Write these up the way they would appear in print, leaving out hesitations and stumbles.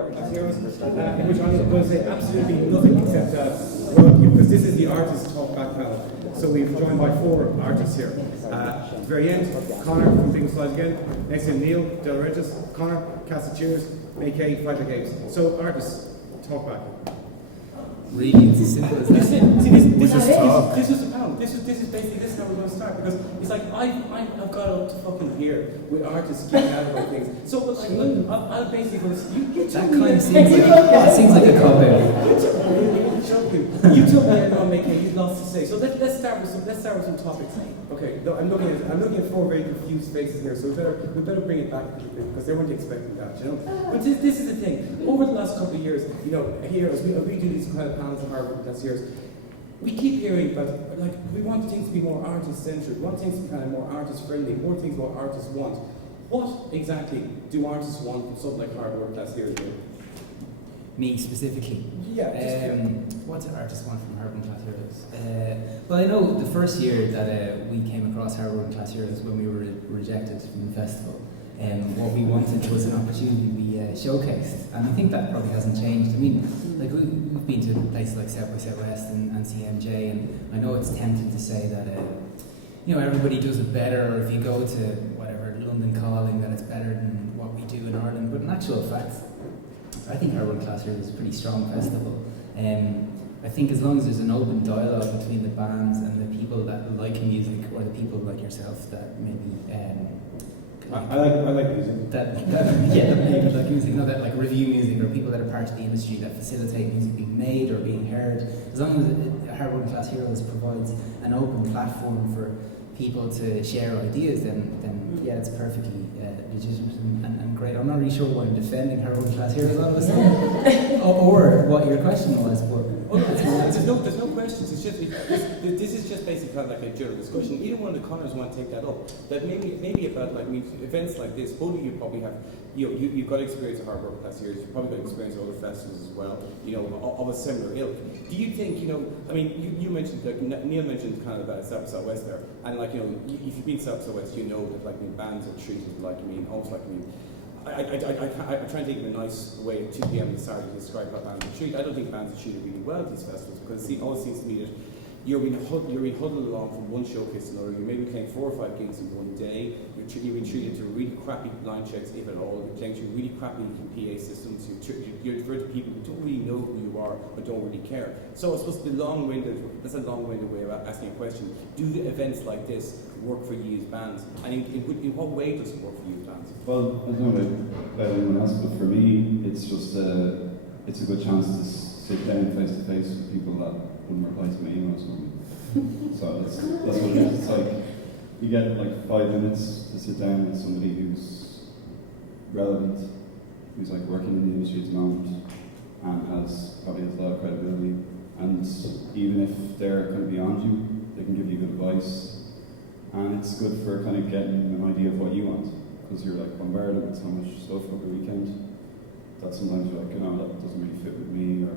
Hardcore Class Heroes, in which I'm going to say absolutely nothing except welcome you, because this is the Artist Talk Back panel. So we've joined by 4 artists here. At the very end, Connor from Big Slides again. Next to Neil De Laurentiis, Connor, Casa Cheers, AK, Fight the Games. So artists, talk back. Really, it's as simple as that. This is the panel. This is basically this is how we're going to start, because it's like I've got up to fucking here with artists getting out about things. So but like I'll basically you that kind of seems like a cop-out. You told me I'm making you've lots to say. So let's start with some topics. Okay, no, I'm looking at 4 very confused faces here, so we better bring it back a little bit, because they weren't expecting that, you know. But this is the thing. Over the last couple of years, you know, here as we do these kind of panels at Harvard last years, we keep hearing about, like, we want things to be more artist-centered, we want things to be kind of more artist-friendly, more things what artists want. What exactly do artists want from something like Hard Class Heroes? Me specifically? Yeah. What do artists want from Hard Class Heroes? Well, I know the first year that we came across Hard Class Heroes, when we were rejected from the festival, what we wanted was an opportunity to be showcased, and I think that probably hasn't changed. I mean, like we've been to places like South by Southwest and CMJ, and I know it's tempting to say that you know, everybody does it better, or if you go to whatever London Calling, that it's better than what we do in Ireland. But in actual fact, I think Hard Class Heroes is a pretty strong festival. I think as long as there's an open dialogue between the bands and the people that like music, or the people like yourself that maybe I like music. That maybe like music, no, that like review music, or people that are part of the industry that facilitate music being made or being heard. As long as Hard Class Heroes provides an open platform for people to share ideas, then yeah, it's perfectly legitimate and great. I'm not really sure why I'm defending Hard Class Heroes all of a sudden, or what your question was, but there's no questions. It's just this is just basically kind of like a general discussion. Either one of the Connors want to take that up. That maybe about like events like this. Both of you probably have you've got experience of Hard Class Heroes. You've probably got experience of other festivals as well. You know, of a similar ilk. Do you think, you know? I mean, you mentioned, like Neil mentioned kind of about Southwest there, and like, you know, if you've been Southwest, you know that like bands are treated like almost like I try and think of a nice way at 2 p.m. on Saturday to describe how bands are treated. I don't think bands are treated really well at these festivals, because it always seems to me that you're being huddled along from one showcase to another. You're maybe playing 4 or 5 gigs in one day. You're being treated to really crappy line checks, if at all. You're playing to really crappy PA systems. You're referred to people who don't really know who you are but don't really care. So I suppose that's a long-winded way of asking a question. Do the events like this work for you as bands? And in what way does it work for you as bands? Well, I don't know about anyone else, but for me, it's just it's a good chance to sit down face to face with people that wouldn't reply to my emails. So that's what it is. It's like you get like 5 minutes to sit down with somebody who's relevant, who's like working in the industry at the moment, and probably has a lot of credibility. And even if they're kind of beyond you, they can give you good advice. And it's good for kind of getting an idea of what you want, because you're like bombarded with so much stuff over the weekend that sometimes you're like, you know, that doesn't really fit with me, or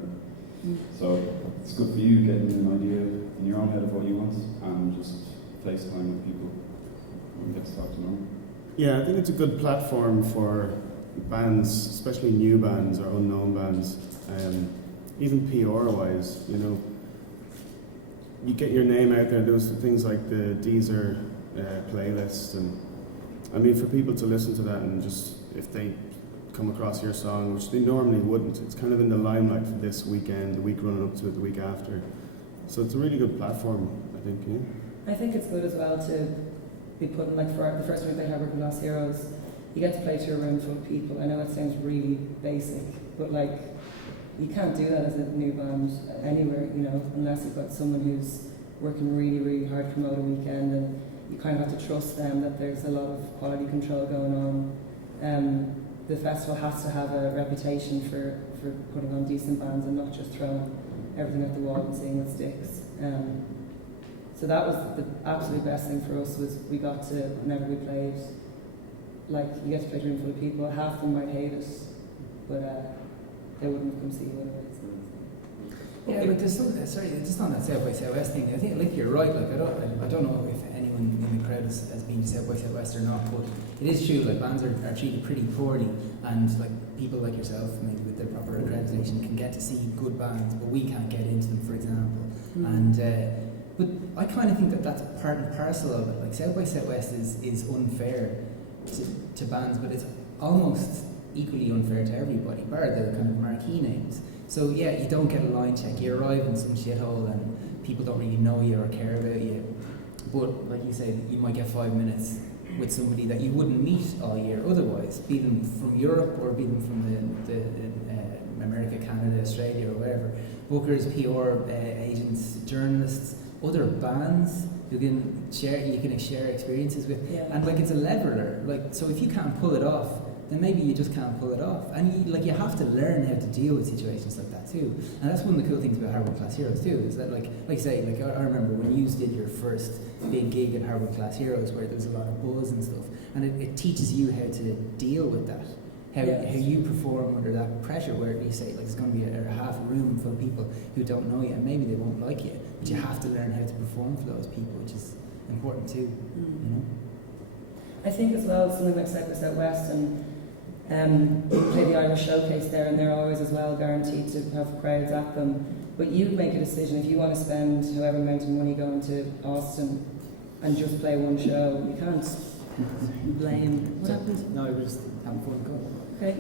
so it's good for you getting an idea in your own head of what you want, and just face time with people and get to talk to them. Yeah, I think it's a good platform for bands, especially new bands or unknown bands, even PR-wise, you know. You get your name out there. There's things like the Deezer playlist, and I mean, for people to listen to that and just, if they come across your song, which they normally wouldn't, it's kind of in the limelight for this weekend, the week running up to it, the week after. So it's a really good platform, I think. Yeah. I think it's good as well to be putting, like, for the first week they have Hard Class Heroes, you get to play to a room full of people. I know it sounds really basic, but like, you can't do that as a new band anywhere, you know, unless you've got someone who's working really, really hard to promote a weekend, and you kind of have to trust them that there's a lot of quality control going on. The festival has to have a reputation for putting on decent bands and not just throwing everything at the wall and seeing what sticks. So that was the absolute best thing for us, was we got to, whenever we played, like, you get to play to a room full of people. Half of them might hate it, but they wouldn't come see you anyways. Yeah, but there's some, just on that South by Southwest thing, I think, like, you're right, like, I don't know if anyone in the crowd has been to South by Southwest or not, but it is true, like, bands are treated pretty poorly, and like, people like yourself, maybe with their proper accreditation, can get to see good bands, but we can't get into them, for example. And but I kind of think that that's part and parcel of it. Like South by Southwest is unfair to bands, but it's almost equally unfair to everybody, bar the kind of marquee names. So yeah, you don't get a line check. You arrive in some shithole and people don't really know you or care about you. But like you said, you might get 5 minutes with somebody that you wouldn't meet all year otherwise, be them from Europe or be them from the America, Canada, Australia or wherever. Bookers, PR agents, journalists, other bands who you can share experiences with. Yeah. And like it's a leveler. Like, so if you can't pull it off, then maybe you just can't pull it off. And you have to learn how to deal with situations like that too. And that's one of the cool things about Harvard Class Heroes too, is that like you say, like I remember when you did your first big gig at Harvard Class Heroes where there was a lot of buzz and stuff, and it teaches you how to deal with that. How you perform under that pressure where you say like it's going to be a half room full of people who don't know you and maybe they won't like you, but you have to learn how to perform for those people, which is important too. You know? I think as well something like South by Southwest and we play the Irish Showcase there, and they're always as well guaranteed to have crowds at them. But you make a decision if you want to spend however amount of money going to Austin and just play one show. You can't blame. What happened? No, we're just having fun. Go. Okay.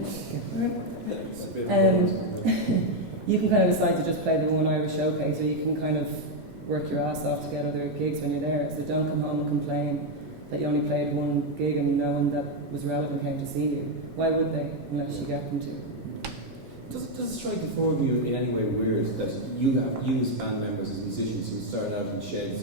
You can kind of decide to just play the one Irish Showcase, or you can kind of work your ass off to get other gigs when you're there. So don't come home and complain that you only played one gig and no one that was relevant came to see you. Why would they, unless you get them to? Does it strike the four of you in any way weird that you as band members, as musicians who started out in sheds,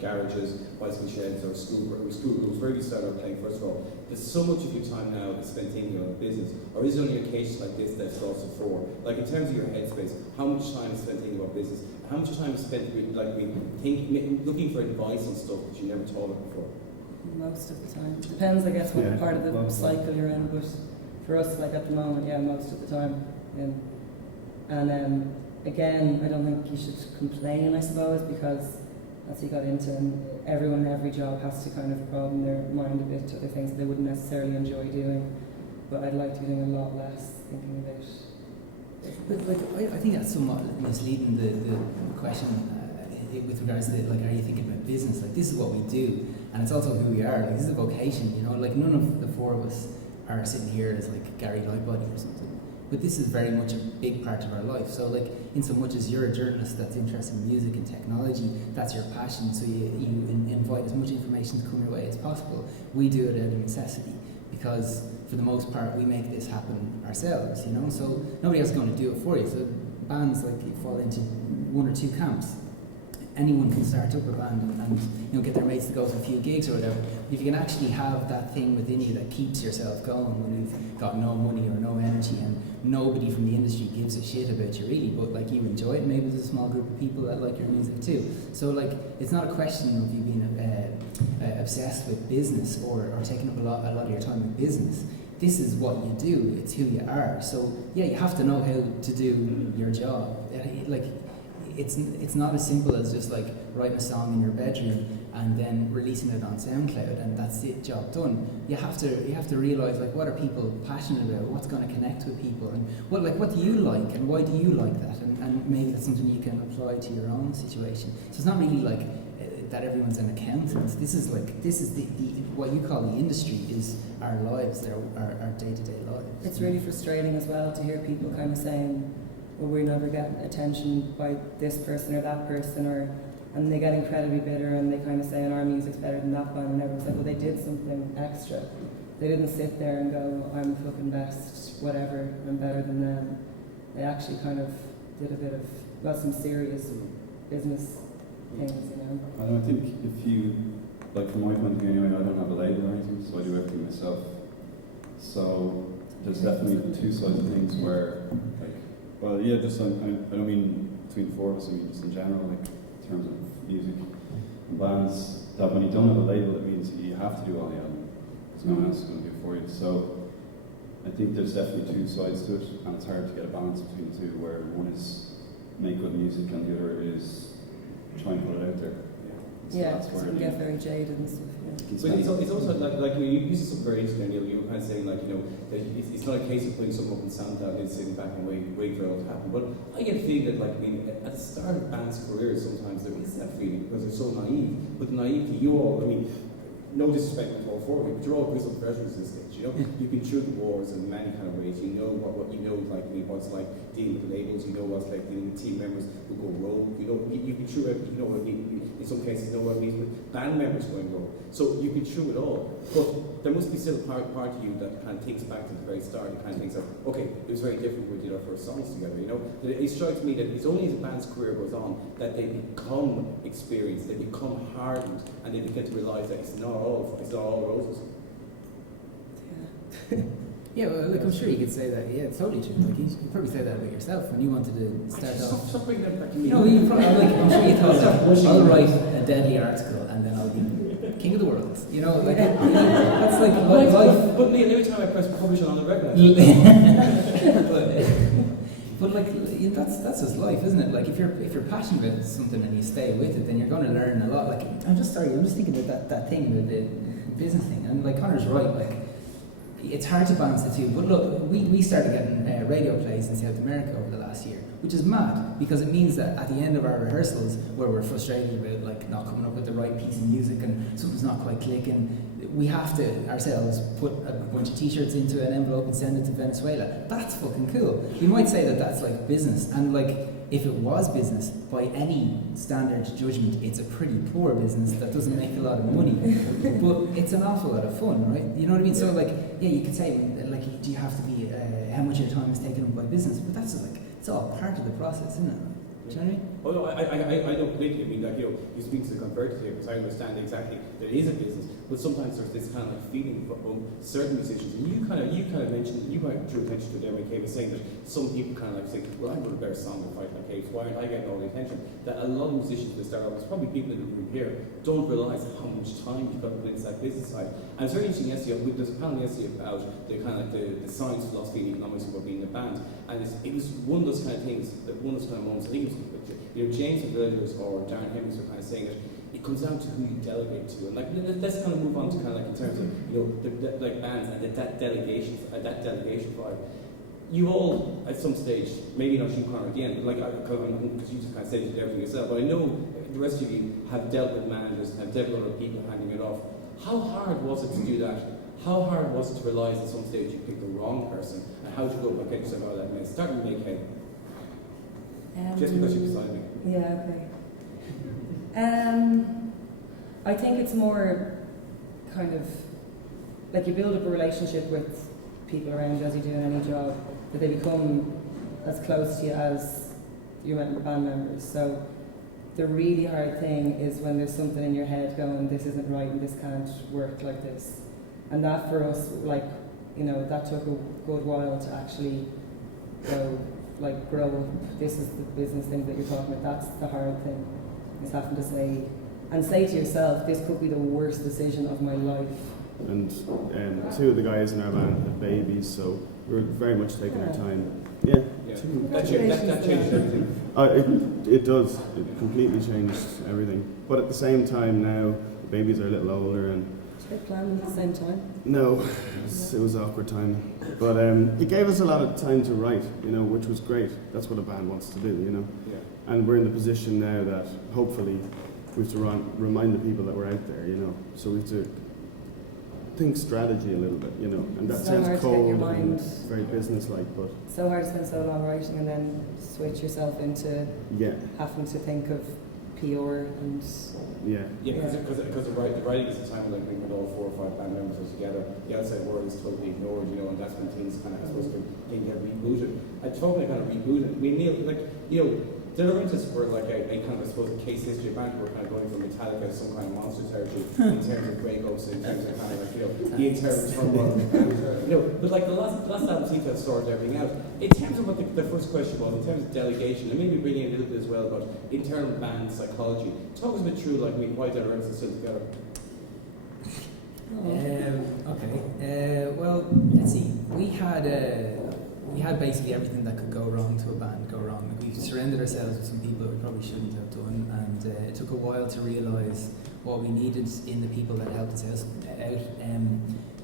garages, bicycle sheds, or school groups, where you started out playing, first of all, there's so much of your time now that's spent thinking about business, or is it only occasions like this that's also for? Like in terms of your headspace, how much time is spent thinking about business? How much time is spent looking for advice on stuff that you never thought of before? Most of the time. Depends, I guess, what part of the cycle you're in, but for us, like at the moment, yeah, most of the time. Again, I don't think you should complain, I suppose, because as you got into, and everyone in every job has to kind of broaden their mind a bit to other things that they wouldn't necessarily enjoy doing. But I'd like to be doing a lot less thinking about. But like, I think that's somewhat misleading the question with regards to like, are you thinking about business? Like, this is what we do, and it's also who we are. Like, this is a vocation, you know. Like, none of the four of us are sitting here as like Gary Lightbody or something. But this is very much a big part of our life. So like, in so much as you're a journalist that's interested in music and technology, that's your passion, so you invite as much information to come your way as possible. We do it out of necessity, because for the most part we make this happen ourselves, you know, so nobody else is going to do it for you. So bands like fall into one or two camps. Anyone can start up a band and you know, get their mates to go to a few gigs or whatever. If you can actually have that thing within you that keeps yourself going when you've got no money or no energy and nobody from the industry gives a shit about you really, but like you enjoy it, maybe there's a small group of people that like your music too. So like, it's not a question of you being obsessed with business or taking up a lot of your time with business. This is what you do, it's who you are. So yeah, you have to know how to do your job. Like, it's not as simple as just like writing a song in your bedroom and then releasing it on SoundCloud and that's it, job done. You have to realize like, what are people passionate about? What's going to connect with people, and what do you like and why do you like that? And maybe that's something you can apply to your own situation. So it's not really like that everyone's an accountant. This is the what you call the industry is our lives, our day-to-day lives. It's really frustrating as well to hear people kind of saying, well, we never get attention by this person or that person, and they get incredibly bitter and they kind of say, our music's better than that band, and everyone's like, well, they did something extra. They didn't sit there and go, I'm the fucking best, whatever, I'm better than them. They actually kind of did a bit of, some serious business things, you know. I think if you, like from my point of view anyway, I don't have a label or anything, so I do everything myself. So there's definitely two sides of things where, like, well, yeah, just I don't mean between the four of us, I mean just in general, like in terms of music and bands, that when you don't have a label, it means you have to do all the album, because no one else is going to do it for you. So I think there's definitely two sides to it, and it's hard to get a balance between the two, where one is make good music and the other is try and put it out there. the Yeah, last because word. you can get very jaded and stuff. But it's also like you used something very interesting, Neil. You were kind of saying like, you know, that it's not a case of putting something up in SoundCloud and sitting back and wait for it all to happen. But I get a feeling that, like, I mean, at the start of bands' careers, sometimes there is that feeling because they're so naive. But naivety, you all, I mean, no disrespect to all four of you, but you're all grizzled veterans at this stage. You know, you've been through the wars in many kind of ways. You know what you know, like, I mean, what's like dealing with labels. You know what's like dealing with team members who go rogue. You know, you've been through it. You know what it means. In some cases, you know what it means with band members going rogue. So you've been through it all. But there must be still a part of you that kind of thinks back to the very start. It kind of thinks, like, okay, it was very different when we did our first songs together. You know, that it strikes me that it's only as a band's career goes on that they become experienced, they become hardened, and they begin to realise that it's not all roses. Yeah, well, look, I'm sure you could say that. Yeah, it's totally true. Like, you probably say that about yourself when you wanted to start off. Stop bringing that back to me. No, you probably, like, I'm sure you thought, I'll write a deadly article and then I'll be king of the world. You know, like, that's like life. But Neil, every time I press publish on the record, but like, you know, that's just life, isn't it? Like, if you're passionate about something and you stay with it, then you're going to learn a lot. Like, I'm just thinking about that thing, about the business thing, and like Connor's right. Like, it's hard to balance the two. But look, we started getting radio plays in South America over the last year, which is mad because it means that at the end of our rehearsals, where we're frustrated about like not coming up with the right piece of music and something's not quite clicking, we have to ourselves put a bunch of t-shirts into an envelope and send it to Venezuela. That's fucking cool. You might say that that's like business, and like, if it was business, by any standard judgment, it's a pretty poor business that doesn't make a lot of money. But it's an awful lot of fun, right? You know what I mean? So like, yeah, you could say, like, do you have to be, how much of your time is taken up by business? But that's just like, it's all part of the process, isn't it? Do you know what I mean? Oh no, I don't completely. I mean, like, you know, you speak to the converted here because I understand exactly that it is a business, but sometimes there's this kind of like feeling from certain musicians, and you kind of mentioned, you might drew attention to them when Kate was saying that some people kind of like say, well, I wrote a better song than Fight Like Kate, why aren't I getting all the attention? That a lot of musicians that start off, there's probably people in the room here, don't realise how much time you've got to put into that business side. And it's very interesting yesterday, there's a panel yesterday about the kind of the science, philosophy, and economics of what being in a band, and it was one of those kind of things, one of those kind of moments. I think it was, you know, James and Villagers or Darren Hemmings were kind of saying that it comes down to who you delegate to, and like, let's kind of move on to kind of like in terms of, you know, like bands and that delegation vibe. You all at some stage, maybe not you, Connor, at the end, but like, because you just kind of said everything yourself, but I know the rest of you have dealt with managers, have dealt with other people handing it off. How hard was it to do that? How hard was it to realise at some stage you picked the wrong person, and how to go about getting yourself out of that mess? Start with me, Kate. Just because you decided me. Yeah, okay. I think it's more kind of like you build up a relationship with people around you as you do in any job, that they become as close to you as your band members. So the really hard thing is when there's something in your head going, this isn't right and this can't work like this. And that for us, like, you know, that took a good while to actually go, like, grow up. This is the business thing that you're talking about. That's the hard thing, is having to say to yourself, this could be the worst decision of my life. And two of the guys in our band had babies, so we were very much taking our time. Yeah. That changed everything. It does. It completely changed everything. But at the same time now, the babies are a little older and... Did they plan at the same time? No, it was an awkward time. But it gave us a lot of time to write, you know, which was great. That's what a band wants to do, you know. Yeah. And we're in the position now that hopefully we have to remind the people that we're out there, you know. So we have to think strategy a little bit, you know. And that So sounds hard to get your cold and mind- very businesslike, but So hard to spend so long writing and then switch yourself into yeah, having to think of PR and... yeah. Yeah, because the writing is a time like when all 4 or 5 band members are together, the outside world is totally ignored, you know, and that's when things kind of, I suppose, can get rebooted. I totally kind of rebooted. I mean, Neil, like, you know, the Laurentians were like a kind of, I suppose, a case history band. We're kind of going from Metallica to some kind of monster territory in terms of breakups, in terms of kind of like, you know, the internal turmoil of the band. You know, but like the last album seemed to have sorted everything out. In terms of what the first question was, in terms of delegation, and maybe bringing in a little bit as well about internal band psychology. Talk us a bit through, like, I mean, why the Laurentians still together. Okay. Well, let's see. We had we had basically everything that could go wrong to a band go wrong. Like, we surrounded ourselves with some people that we probably shouldn't have done, and it took a while to realise what we needed in the people that helped us out.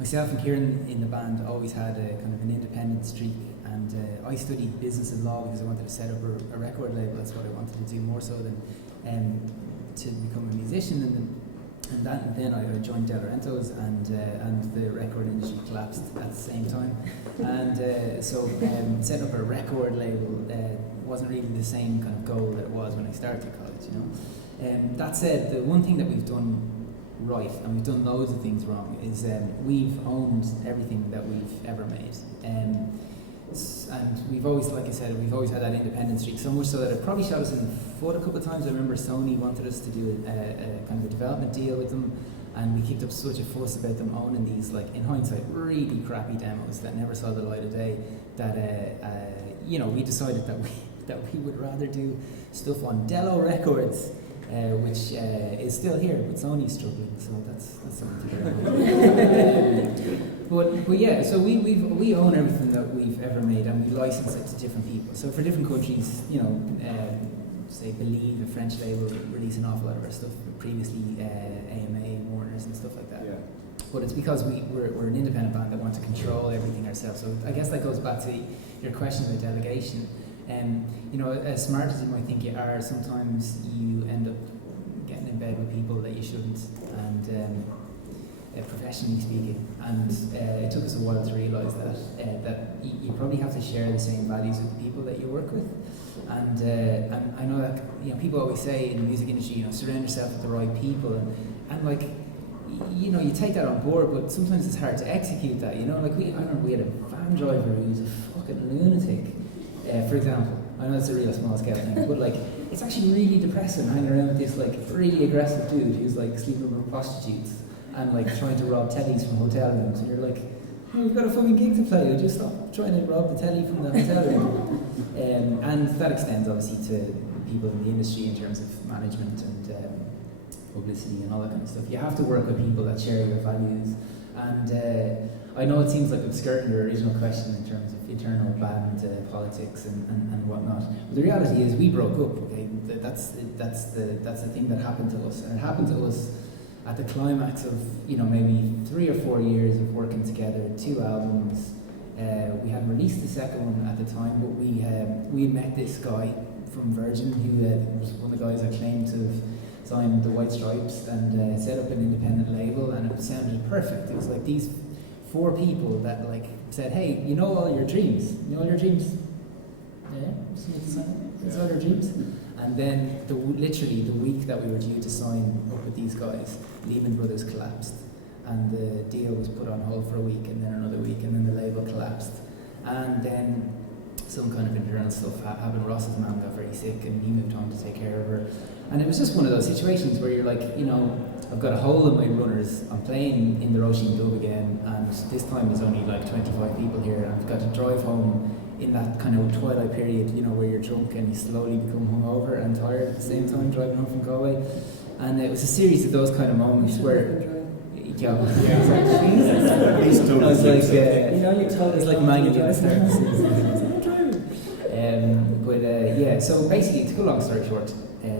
Myself and Kieran in the band always had a kind of an independent streak, and I studied business and law because I wanted to set up a record label. That's what I wanted to do more so than to become a musician. And then I joined De Laurentiis, and the record industry collapsed at the same time. And so setting up a record label wasn't really the same kind of goal that it was when I started college, you know. That said, the one thing that we've done right, and we've done loads of things wrong, is we've owned everything that we've ever made. And we've always, like I said, we've always had that independent streak, so much so that it probably shot us in the foot a couple of times. I remember Sony wanted us to do a kind of a development deal with them, and we kicked up such a fuss about them owning these, like, in hindsight, really crappy demos that never saw the light of day, that you know, we decided that we would rather do stuff on Delo Records, which is still here, but Sony's struggling, so that's something to bear in mind. But yeah, so we own everything that we've ever made, and we license it to different people. So for different countries, you know, say Believe, a French label, release an awful lot of our stuff. Previously, AMA, Warner's, and stuff like that. Yeah. But it's because we're an independent band that want to control everything ourselves. So I guess that goes back to your question about delegation. You know, as smart as you might think you are, sometimes you end up getting in bed with people that you shouldn't, and professionally speaking. And it took us a while to realise that you probably have to share the same values with the people that you work with. And I know that, you know, people always say in the music industry, you know, surround yourself with the right people, and like, you know, you take that on board, but sometimes it's hard to execute that, you know. Like, I remember we had a van driver who was a fucking lunatic, for example. I know it's a real small scale thing, but like, it's actually really depressing hanging around with this like really aggressive dude who's like sleeping with prostitutes and like trying to rob tellies from hotel rooms, and you're like, oh, we've got a fucking gig to play, just stop trying to rob the telly from the hotel room. And that extends obviously to people in the industry in terms of management and publicity and all that kind of stuff. You have to work with people that share your values. And I know it seems like I'm skirting the original question in terms of internal band politics and whatnot. But the reality is we broke up. Okay, that's the thing that happened to us, and it happened to us at the climax of, you know, maybe 3 or 4 years of working together, 2 albums. We hadn't released the second one at the time, but we had met this guy from Virgin who was one of the guys that claimed to have signed the White Stripes and set up an independent label, and it sounded perfect. It was like these 4 people that like said, hey, you know all your dreams? You know all your dreams? Yeah, just need to sign it. It's all your dreams. And then literally the week that we were due to sign up with these guys, Lehman Brothers collapsed, and the deal was put on hold for a week, and then another week, and then the label collapsed. And then some kind of internal stuff happened. Ross's mum got very sick, and he moved on to take care of her. And it was just one of those situations where you're like, you know, I've got a hole in my runners, I'm playing in the Roisin Dub again, and this time there's only like 25 people here, and I've got to drive home in that kind of twilight period, you know, where you're drunk and you slowly become hungover and tired at the same time driving home from Galway. And it was a series of those kind of moments where, yeah, At least don't I was like, You know, you're told it's like Maggie in the Starks. Yeah, so basically, to go long story short,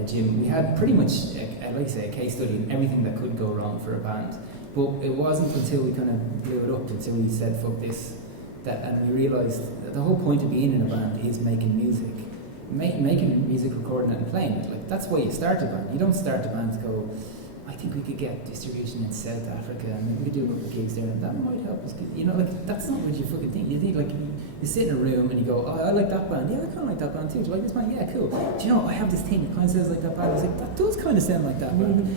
Jim, we had pretty much, like I say, a case study in everything that could go wrong for a band. But it wasn't until we kind of blew it up, until we said, fuck this, and we realised that the whole point of being in a band is making music. Making music, recording it and playing it. Like, that's why you start a band. You don't start a band to go, I think we could get distribution in South Africa and maybe we could do a couple of gigs there and that might help us. You know, like, that's not what you fucking think. You think, like, you sit in a room and you go, oh, I like that band. Yeah, I kind of like that band too. Do you like this band? Yeah, cool. Do you know, I have this thing that kind of sounds like that band. I was like, that does kind of sound like that band.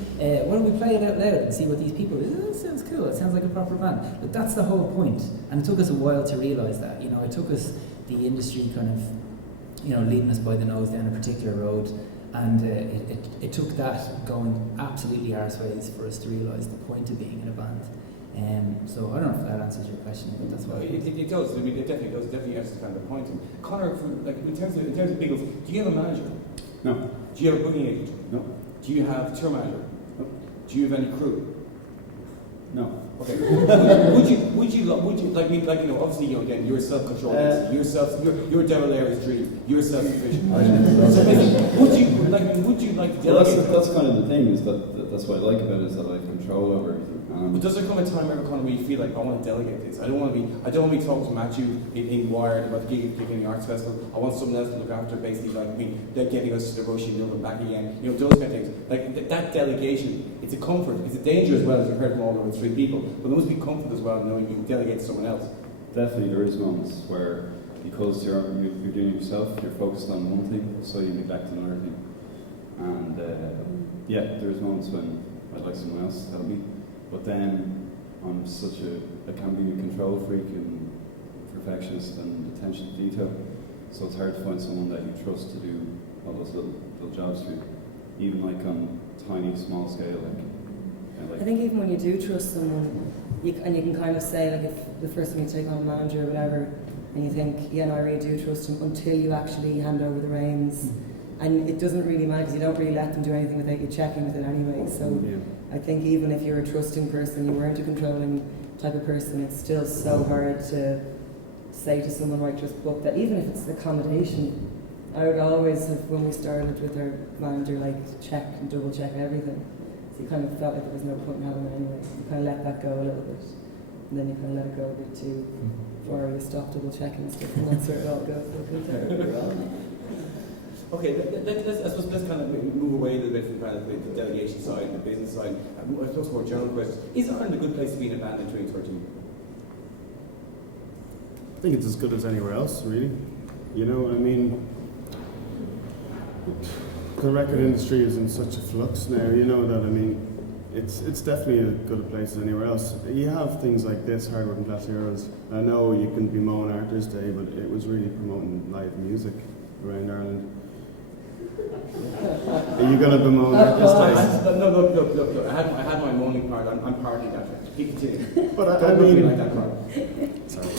Why don't we play it out loud and see what these people do? That sounds cool. It sounds like a proper band. But that's the whole point. And it took us a while to realise that. You know, it took us the industry kind of, you know, leading us by the nose down a particular road. And it took that going absolutely arseways for us to realise the point of being in a band. So I don't know if that answers your question, but that's what it does. I mean, it definitely does. It definitely answers kind of the point. Connor, like in terms of Beagles, do you have a manager? No. Do you have a booking agent? No. Do you have tour manager? No. Do you have any crew? No. Okay. Would you like me, like, you know, obviously, you know, again, you're self-controlled, you're Daryl Air's dream, you're self-sufficient. So basically, would you like to Well, delegate? that's kind of the thing, is that's what I like about it, is that I have control over everything. But does there come a time ever, Conor, where you feel like, I want to delegate this? I don't want to be talking to Matthew in Wired about the gig in the Arts Festival. I want someone else to look after, basically, like me. They're getting us to the Roisin Null and back again. You know, those kind of things. Like that delegation, it's a comfort. It's a danger as well, as you've heard from all of the three people. But there must be comfort as well, knowing you can delegate to someone else. Definitely, there is moments where, because you're doing it yourself, you're focused on one thing, so you neglect another thing. And yeah, there's moments when I'd like someone else to help me. But then I'm I can be a control freak and perfectionist and attention to detail. So it's hard to find someone that you trust to do all those little jobs for you, even like on tiny, small scale. I think even when you do trust someone, you can kind of say, like, if the first time you take on a manager or whatever, and you think, yeah, no, I really do trust him, until you actually hand over the reins. And it doesn't really matter, because you don't really let them do anything without you checking with it anyway. So Yeah. I think even if you're a trusting person, you weren't a controlling type of person, it's still so hard to say to someone, right, just book that, even if it's accommodation. I would always have, when we started with our manager, like, check and double check everything. So you kind of felt like there was no point in having it anyway. You kind of let that go a little bit, and then you kind of let it go a bit too far. You stop double checking and stuff, and that's where it all goes. Okay, let's kind of move away a little bit from kind of the delegation side, the business side. I suppose more general questions. Is Ireland a good place to be in a band in 2013? I think it's as good as anywhere else, really. You know, I mean, the record industry is in such a flux now, you know, that, I mean, it's definitely as good a place as anywhere else. You have things like this, Hard Working Class Heroes. I know you can bemoan Arthur's Day, but it was really promoting live music around Ireland. Are you going to bemoan Arthur's Day? No, look. I had my moaning part. I'm partly that. Keep continuing. But Don't I look at me mean, like that part. sorry.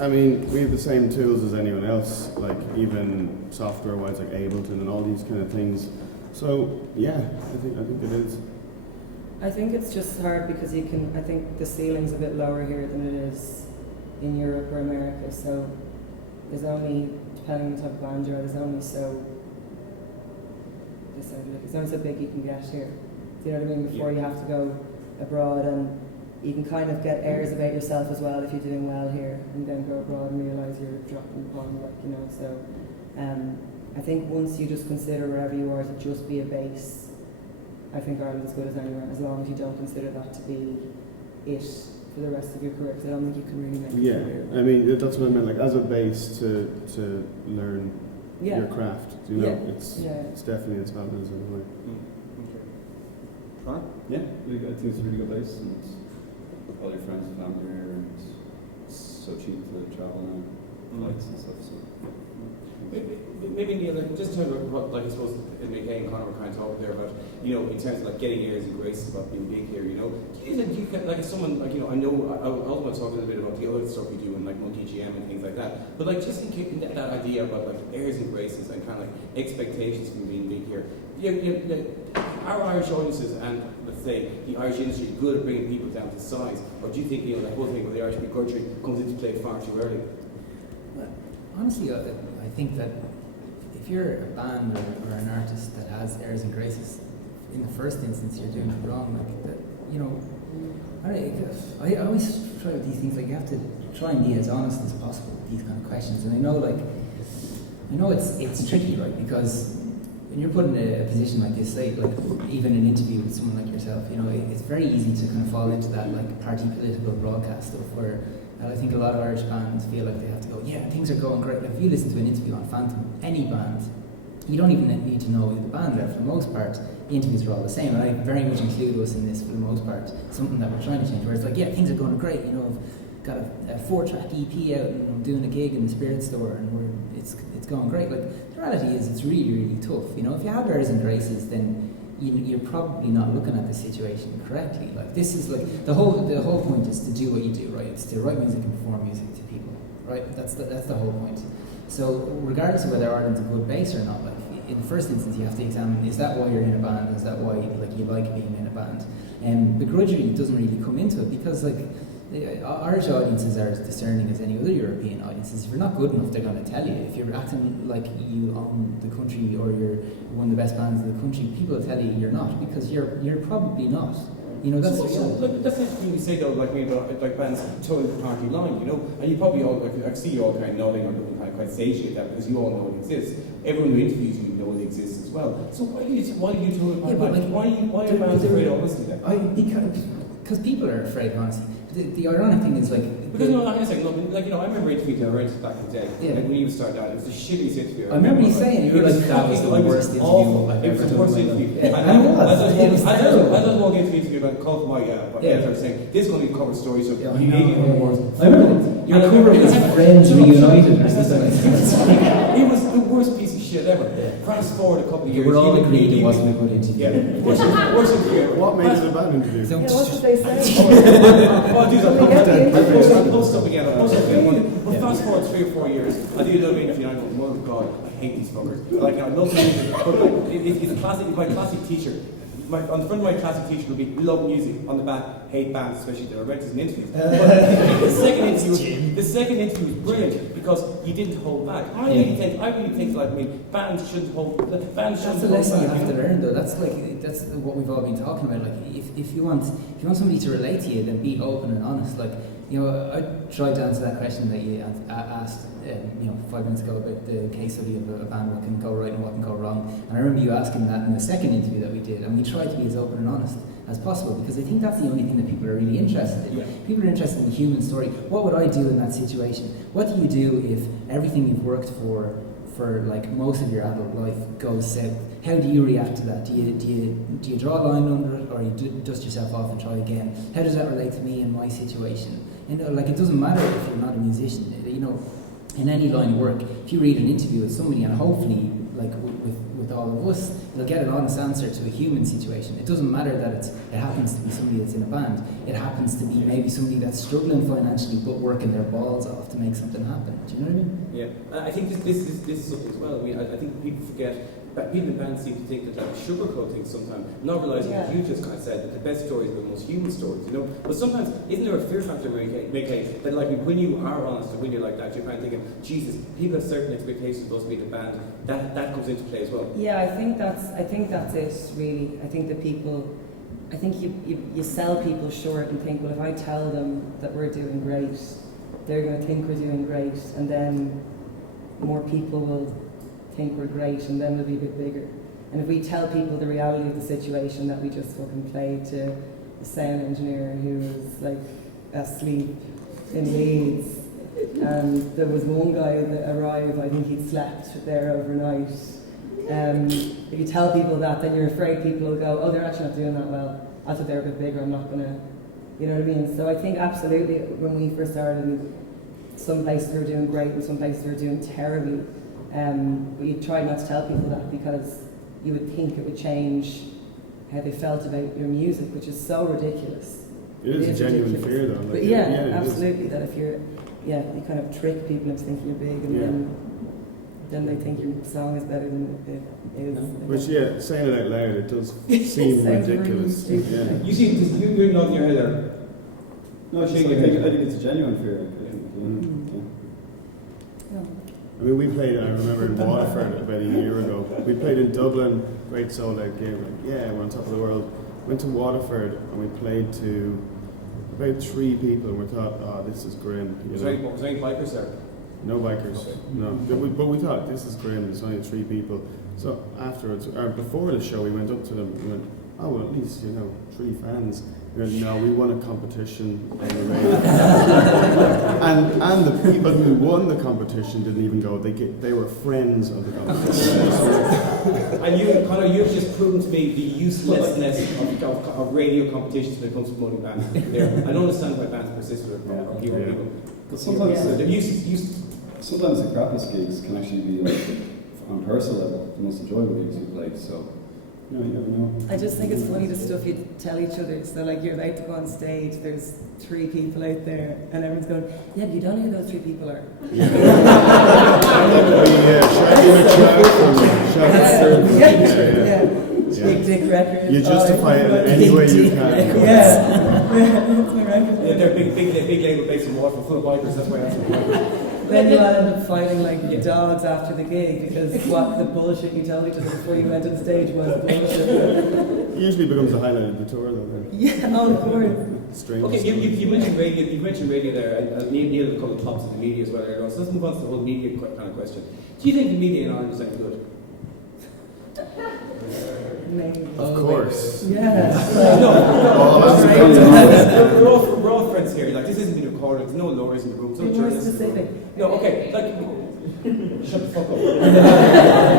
I mean, we have the same tools as anyone else, like even software-wise, like Ableton and all these kind of things. So yeah, I think it is. I think it's just hard because I think the ceiling's a bit lower here than it is in Europe or America. So there's only, depending on the type of band you're, there's only so big you can get here. Do you know what I mean? Before you have to go abroad, and you can kind of get airs about yourself as well if you're doing well here, and then go abroad and realise you're dropping the bottom, like, you know. So I think once you just consider wherever you are to just be a base, I think Ireland's as good as anywhere, as long as you don't consider that to be it for the rest of your career, because I don't think you can really make a career. I mean, that's what I meant, like, as a base to learn your craft, you know, it's definitely as valid as anywhere. Okay. Right? Yeah, I think it's a really good place, and all your friends and family are here, and it's so cheap to travel now, flights and stuff. So Maybe Neil, like, just in terms of what, like, I suppose Mickey and Conor were kind of talking there about, you know, in terms of like getting airs and graces about being big here, you know. Do you get, like, someone, like, you know, I also want to talk a little bit about the other stuff we do in like Monkey GM and things like that. But like, just in that idea about like airs and graces and kind of like expectations from being big here. Are Irish audiences and, let's say, the Irish industry good at bringing people down to size, or do you think, you know, the whole thing with the Irish begrudgery comes into play far too early? Well, honestly, I think that if you're a band or an artist that has airs and graces, in the first instance you're doing it wrong. Like that, you know, I always try with these things, like, you have to try and be as honest as possible with these kind of questions. And I know it's tricky, right? Because when you're put in a position like this, like even an interview with someone like yourself, you know, it's very easy to kind of fall into that like party political broadcast stuff where I think a lot of Irish bands feel like they have to go, yeah, things are going great. Like, if you listen to an interview on Phantom, any band, you don't even need to know who the band are. For the most part, the interviews are all the same. And I very much include us in this for the most part. Something that we're trying to change, where it's like, yeah, things are going great. You know, I've got a 4-track EP out, and I'm doing a gig in the Spirit Store, and it's going great. Like, the reality is, it's really, really tough. You know, if you have airs and graces, then you're probably not looking at the situation correctly. Like, this is like the whole point is to do what you do, right? It's to write music and perform music to people, right? That's the whole point. So regardless of whether Ireland's a good base or not, like, in the first instance, you have to examine, is that why you're in a band? Is that why like you like being in a band? And begrudgery doesn't really come into it because like Irish audiences are as discerning as any other European audiences. If you're not good enough, they're going to tell you. If you're acting like you own the country or you're one of the best bands in the country, people will tell you you're not because you're probably not. You know, that's that's interesting you say though, like maybe like bands towing the party line, you know, and you probably all, like, I see you all kind of nodding or looking kind of quite satiate that because you all know it exists. Everyone who interviews you know it exists as well. So why do you toe the party line? Why are bands afraid of honesty then? Because people are afraid of honesty. The ironic thing is like because no, I'm saying no, like you know, I remember interviewing Terrence back in the day. Yeah. Like when you started out, it was the shittiest interview. I remember you saying you were like that was the worst interview I've It ever was the done. worst interview. I don't walk into the interview about called my editor saying this is going to be a cover story, so Yeah, you need more words. I remember your cover was Friends Reunited or something like that. It was the worst piece of shit ever. Fast forward a couple of years. We're all agreed it wasn't a good interview. Yeah, worst interview ever. What made it a bad interview? So- Yeah, what did they say? I'll do that. We get the interview. I'll post up again. But fast forward 3 or 4 years, I do another interview and I go, oh God, I hate these fuckers. Like, I love the music, but like, it's a classic, my classic teacher. On the front of my classic teacher will be love music, on the back hate bands, especially the renters and interviews. But the second interview was brilliant because you didn't hold back. I really think like, I mean, bands shouldn't hold back. That's a lesson you have to learn, though. That's what we've all been talking about. Like, if you want somebody to relate to you, then be open and honest. Like, you know, I tried to answer that question that you asked, 5 minutes ago about the case study of a band, what can go right and what can go wrong. And I remember you asking that in the second interview that we did, and we tried to be as open and honest as possible because I think that's the only thing that people are really interested in. Yeah. People are interested in the human story. What would I do in that situation? What do you do if everything you've worked for like most of your adult life goes south? How do you react to that? Do you draw a line under it, or you dust yourself off and try again? How does that relate to me in my situation? You know, like, it doesn't matter if you're not a musician. You know, in any line of work, if you read an interview with somebody, and hopefully, like with all of us, you'll get an honest answer to a human situation. It doesn't matter that it happens to be somebody that's in a band. It happens to be maybe somebody that's struggling financially but working their balls off to make something happen. Do you know what I mean? Yeah, I think this is something as well. I mean, I think people forget. People in bands seem to think that like sugarcoat things sometimes, not realising that you just kind of said that the best stories are the most human stories, you know. But sometimes, isn't there a fear factor where you make that like when you are honest and when you're like that, you're kind of thinking, Jesus, people have certain expectations of us being a band. That comes into play as well. Yeah, I think that's it really. I think that people, I think you sell people short and think, well, if I tell them that we're doing great, they're going to think we're doing great, and then more people will think we're great, and then we'll be a bit bigger. And if we tell people the reality of the situation, that we just fucking played to a sound engineer who was like asleep in Leeds, and there was one guy that arrived, I think he'd slept there overnight. If you tell people that, then you're afraid people will go, oh, they're actually not doing that well. I thought they were a bit bigger, I'm not gonna, you know what I mean? So I think absolutely, when we first started, some places were doing great and some places were doing terribly. But you try not to tell people that because you would think it would change how they felt about your music, which is so ridiculous. It is a genuine ridiculous. fear, though. Like, But it absolutely, is. that if you're, you kind of trick people into thinking you're big, and then they think your song is better than it is. Which, saying it out loud, it does seem Sounds really ridiculous. stupid. Yeah. You see, you're nodding your head there. No, I think it's a genuine fear. I think, I mean, we played, I remember in Waterford about a year ago. We played in Dublin, great sold out gig. Yeah, we're on top of the world. Went to Waterford and we played to about 3 people, and we thought, oh, this is grim. Was there any bikers there? No bikers, Okay. no. But we thought, this is grim, there's only 3 people. So afterwards, or before the show, we went up to them and went, oh, well, at least, 3 fans. We went, no, we won a competition anyway. and the people who won the competition didn't even go, they were friends of the competition. And Conor, you've just proven to me the uselessness of radio competitions when it comes to promoting bands. I don't understand why bands persist with it. People. But sometimes They're useless. sometimes the crappiest gigs can actually be like on a personal level the most enjoyable gigs you played. So You never know. I just think it's funny the stuff you tell each other. So like you're about to go on stage, there's 3 people out there, and everyone's going, yeah, but you don't know who those 3 people are. Big Dick Records. You justify it in any way you can. Yeah. That's my record. Yeah, they're big label based in Waterford, full of bikers. That's why I'm Then you'll end up fighting like dogs after the gig because what the bullshit you told each other before you went on stage was bullshit. It usually becomes the highlight of the tour, though. Then. Yeah, of course. Strange. Okay, you mentioned radio. You mentioned radio there. Neil a couple of tops of the media as well. So let's move on to the whole media kind of question. Do you think the media in Ireland is any good? Maybe. Of course. Yeah. We're all friends here. Like this isn't being recorded. There's no lawyers in the group. No Be more journalists. specific. No, okay. Like, shut the fuck up.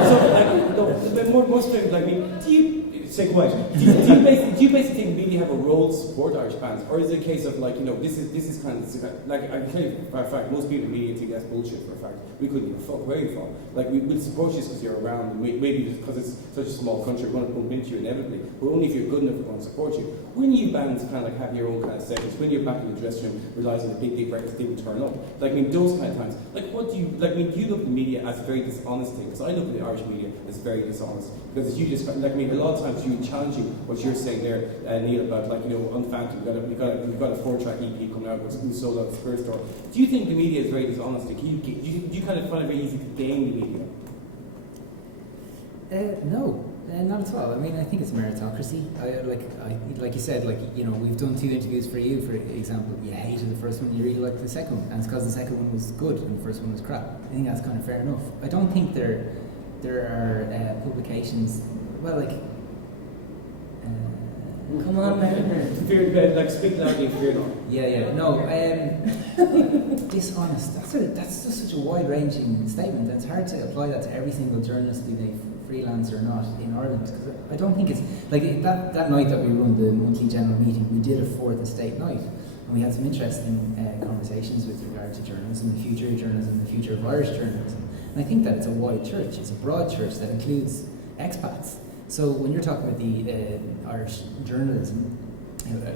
So, like, no, most things, like, I mean, do you say quiet? Do you basically think media have a role to support Irish bands, or is it a case of like, you know, this is kind of like I can tell you for a fact, most people in media think that's bullshit for a fact. We couldn't give a fuck where you're from. Like we'll support you because you're around, and maybe just because it's such a small country, we're going to bump into you inevitably. But only if you're good enough, we're going to support you. When you bands kind of like have your own kind of segments, when you're back in the dressing room, realizing the big records didn't turn up, like I mean those kind of times. Like what do you like? I mean, do you look at the media as a very dishonest thing? Because I look at the Irish media as very dishonest. Because you just like I mean, a lot of times you challenging what you're saying there, Neil, about like, you know, Unfounded, you've got a 4-track EP coming out with sold out Spirit Store. Do you think the media is very dishonest? Do you kind of find it very easy to game the media? No, not at all. I mean, I think it's meritocracy. Like you said, like, you know, we've done 2 interviews for you, for example. You hated the first one, you really liked the second one, and it's because the second one was good and the first one was crap. I think that's kind of fair enough. I don't think there are publications, well, like, Come on, man. Fear, like speak loudly, fear not. No, dishonest. That's just such a wide-ranging statement. It's hard to apply that to every single journalist, be they freelance or not, in Ireland. Because I don't think it's like that night that we run the monthly general meeting. We did a 4th estate night, and we had some interesting conversations with regard to journalism, the future of journalism, the future of Irish journalism. And I think that it's a wide church. It's a broad church that includes expats. So when you're talking about the Irish journalism,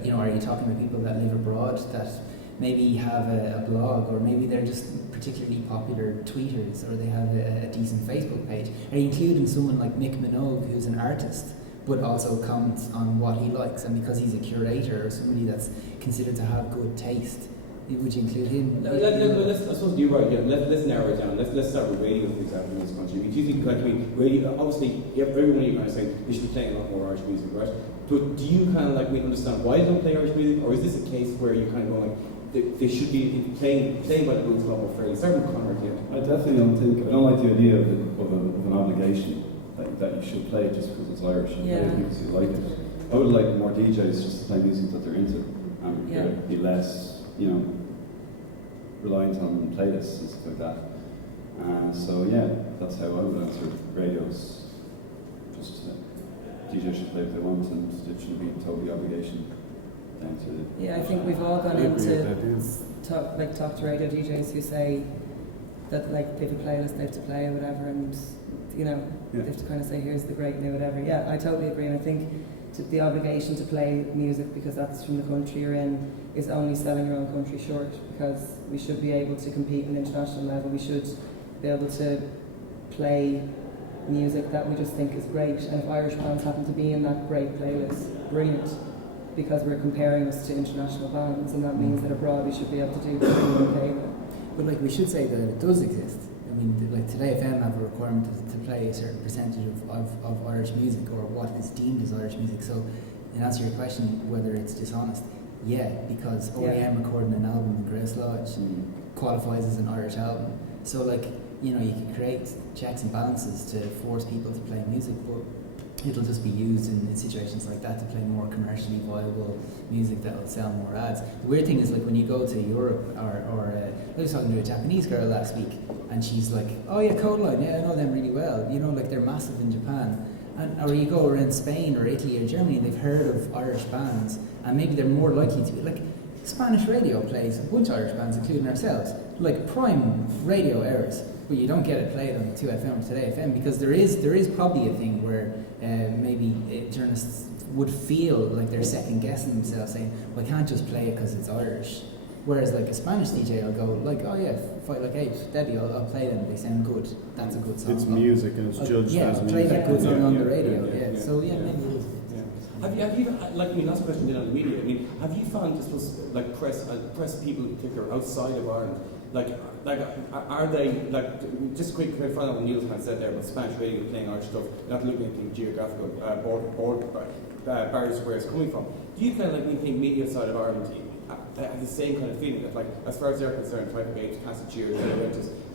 you know, are you talking about people that live abroad that maybe have a blog, or maybe they're just particularly popular tweeters, or they have a decent Facebook page? Are you including someone like Mick Minogue, who's an artist, but also comments on what he likes, and because he's a curator or somebody that's considered to have good taste, would you include him? I suppose you're right. Yeah, let's narrow it down. Let's start with radio, for example, in this country. Do you think, like, I mean, radio? Obviously, everyone you're kind of saying they should be playing a lot more Irish music, right? But do you kind of like understand why they don't play Irish music, or is this a case where you kind of go like they should be playing by the rules a lot more fairly? Start with Conor here. I definitely don't like the idea of an obligation that you should play it just because it's Irish and play it because you like it. I would like more DJs just to play music that they're into and be less, you know, reliant on playlists and stuff like that. So yeah, that's how I would answer radios. Just DJs should play what they want, and it shouldn't be totally obligation down to the. Yeah, I think we've all gone into talk to radio DJs who say that like they have a playlist they have to play or whatever, and you know they have to kind of say here's the great new whatever. Yeah, I totally agree, and I think the obligation to play music because that's from the country you're in is only selling your own country short, because we should be able to compete at an international level. We should be able to play music that we just think is great, and if Irish bands happen to be in that great playlist, brilliant, because we're comparing us to international bands, and that means that abroad we should be able to do pretty okay. But like, we should say that it does exist. I mean, like Today FM have a requirement to play a certain percentage of Irish music, or what is deemed as Irish music. So, in answer to your question, whether it's dishonest, yeah, because OEM recording an album in Grace Lodge qualifies as an Irish album. So, like, you know, you can create checks and balances to force people to play music, but it'll just be used in situations like that to play more commercially viable music that will sell more ads. The weird thing is, like, when you go to Europe, or I was talking to a Japanese girl last week, and she's like, oh yeah, Codeline, yeah, I know them really well. You know, like, they're massive in Japan. Or you go around Spain or Italy or Germany, and they've heard of Irish bands, and maybe they're more likely to be like, Spanish radio plays a bunch of Irish bands, including ourselves, like prime radio eras, but you don't get it played on 2FM or Today FM because there is probably a thing where maybe journalists would feel like they're second guessing themselves, saying, "Well, I can't just play it because it's Irish." Whereas like a Spanish DJ will go like, "Oh yeah, Fight Like Apes, Debbie, I'll play them. They sound good. That's a good song." It's music and it's judged yeah, as I'll music. play that good song on the Yeah, radio. yeah, Yeah. So maybe it is. Have you like, I mean, last question then on the media, I mean, have you found this was, like, press people in particular outside of Ireland, like, are they, like, just quick find out what Neil kind of said there about Spanish radio playing Irish stuff, not looking at the geographical barriers where it's coming from. Do you kind of, like, think media outside of Ireland have the same kind of feeling that, like, as far as they're concerned, Fight Like Apes, Castle Cheers,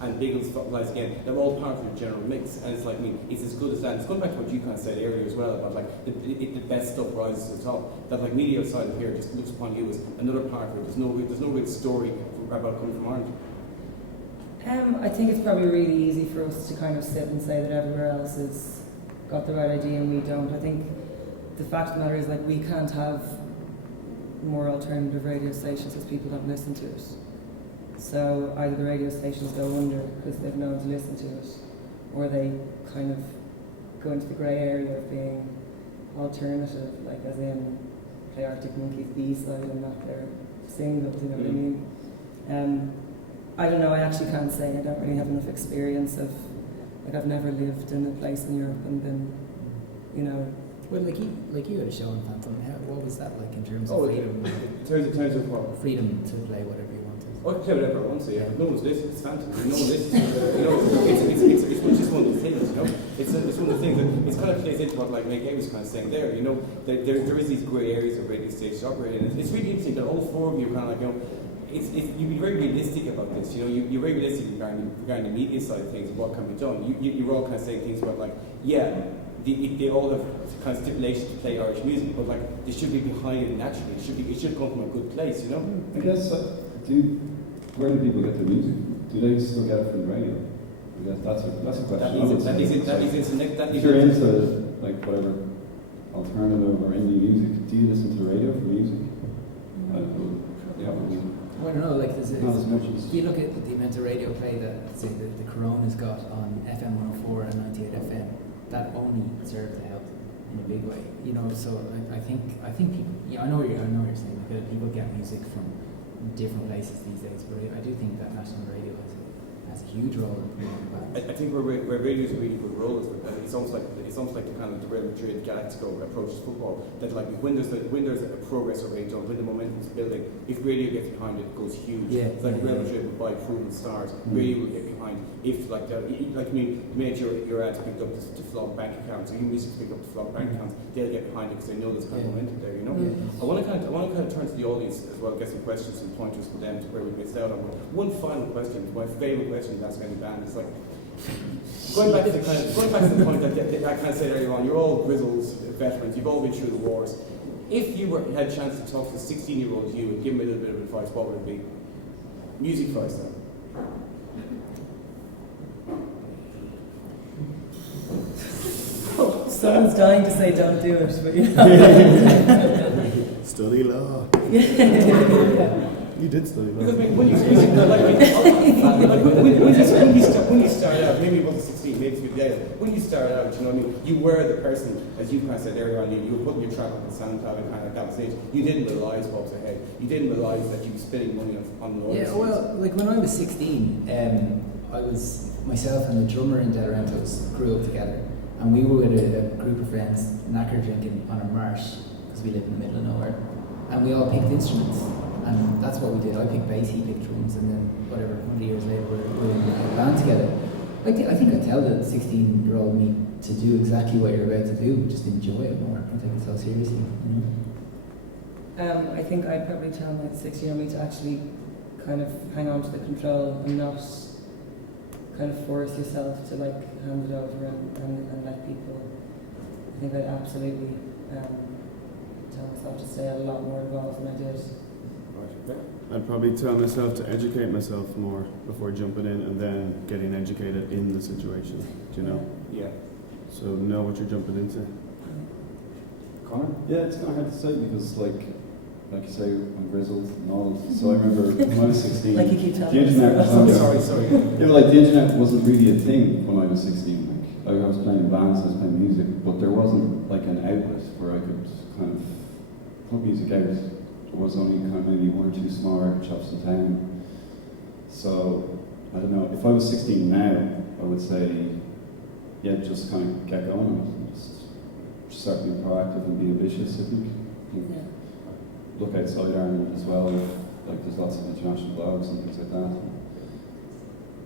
and Biggles, Lies Again, they're all part of the general mix, and it's like, I mean, it's as good as that. It's going back to what you kind of said earlier as well about, like, the best stuff rises to the top. That, like, media outside of here just looks upon you as another part of it. There's no real story about coming from Ireland. I think it's probably really easy for us to kind of sit and say that everywhere else has got the right idea and we don't. I think the fact of the matter is, like, we can't have more alternative radio stations because people don't listen to it. So either the radio stations go under because they've no one to listen to it, or they kind of go into the grey area of being alternative, like as in play Arctic Monkeys B-side and not their singles, you know what I mean? I don't know, I actually can't say. I don't really have enough experience of, like, I've never lived in a place in Europe and been, you know. Well, like you had a show in Phantom. What was that like in terms of Oh, freedom? in terms of what? Freedom to play whatever you wanted. Oh, play whatever I want to, yeah. No one's listening, it's fantastic. No one listens. You know, it's just one of the things, you know? It's one of the things that it kind of plays into what, like, Meg was kind of saying there, you know? There is these grey areas of radio stations operating, and it's really interesting that all four of you are kind of like, you know, you'd be very realistic about this, you know? You're very realistic regarding the media side of things and what can be done. You're all kind of saying things about, like, yeah, they all have kind of stipulations to play Irish music, but, like, they should be behind it naturally. It should come from a good place, you know? I guess, where do people get their music? Do they still get it from the radio? I guess that's a question. If you're into, like, whatever alternative or indie music, do you listen to the radio for music? I don't know. Yeah, I don't know, like, not as much as... if you look at the amount of radio play that, say, the Corona's got on FM 104 and 98 FM, that only serves the health in a big way, you know. So I think people, yeah, I know what you're saying. Like, people get music from different places these days, but I do think that national radio has a huge role in promoting bands. I think where radio is a really good role is that it's almost like the kind of the Real Madrid Galactico approach to football. That, like, when there's a progress already done, when the momentum's building, if radio gets behind it, it goes huge. Yeah, it's like Real Madrid would buy proven stars. Radio will get behind. If, like, I mean, you made your ads picked up to flog bank accounts, or your music's picked up to flog bank accounts, they'll get behind it because they know there's kind of momentum there, you know. I want to kind of turn to the audience as well, get some questions and pointers for them to where we missed out on. One final question, my favourite question to ask any band is, like, going back to the point that I kind of said earlier on, you're all grizzled veterans, you've all been through the wars. If you had a chance to talk to 16-year-old you and give me a little bit of advice, what would it be? Music first, then. Someone's dying to say don't do it, but you know. Study law. You did study law. Because, I mean, when you start out, maybe it wasn't 16, maybe it's with Dale. When you start out, you know what I mean, you were the person, as you kind of said earlier on, you were putting your track up on SoundCloud and kind of at that stage. You didn't realise what was ahead. You didn't realise that you were spending money on the Yeah, well, like, when I was 16, I was, myself and the drummer in Dead Rentos grew up together. And we were with a group of friends, knacker drinking on a marsh, because we live in the middle of nowhere. And we all picked instruments. And that's what we did. I picked bass, he picked drums, and then whatever, 100 years later, we're in a band together. I think I tell the 16-year-old me to do exactly what you're about to do, just enjoy it more. Don't take it so seriously, you know? I think I'd probably tell my 6-year-old me to actually kind of hang on to the control and not kind of force yourself to, like, hand it over and let people. I think I'd absolutely tell myself to stay a lot more involved than I did. I'd probably tell myself to educate myself more before jumping in and then getting educated in the situation, do you know? Yeah. So know what you're jumping into. Connor? Yeah, it's kind of hard to say because, like, like you say, I'm grizzled and all. So I remember when I was 16, Like you keep the telling us. internet was I'm on. sorry. Yeah, like the internet wasn't really a thing when I was 16. Like I was playing bands, I was playing music, but there wasn't like an outlet where I could kind of put music out. There was only kind of maybe one or two small record shops in town. So I don't know. If I was 16 now, I would say, yeah, just kind of get going and just start being proactive and be ambitious. I think. Yeah. Look outside Ireland as well. Like there's lots of international blogs and things like that.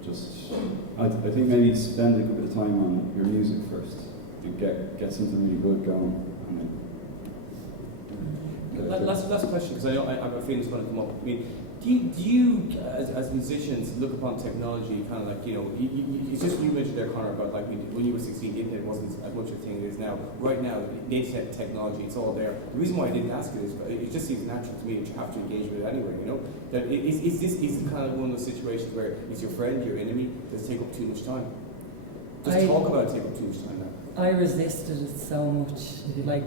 Just, I think maybe spend a good bit of time on your music first and get something really good going. And then Last question, because I know I have a feeling it's going to come up. I mean, do you as musicians, look upon technology kind of like, you know, it's just you mentioned there, Conor, about like when you were 16, the internet wasn't as much a thing it is now. Right now, the internet technology, it's all there. The reason why I didn't ask it is it just seems natural to me that you have to engage with it anyway, you know? That is this kind of one of those situations where it's your friend, your enemy, does take up too much time? Just talk about it take up too much time now. I resisted it so much, like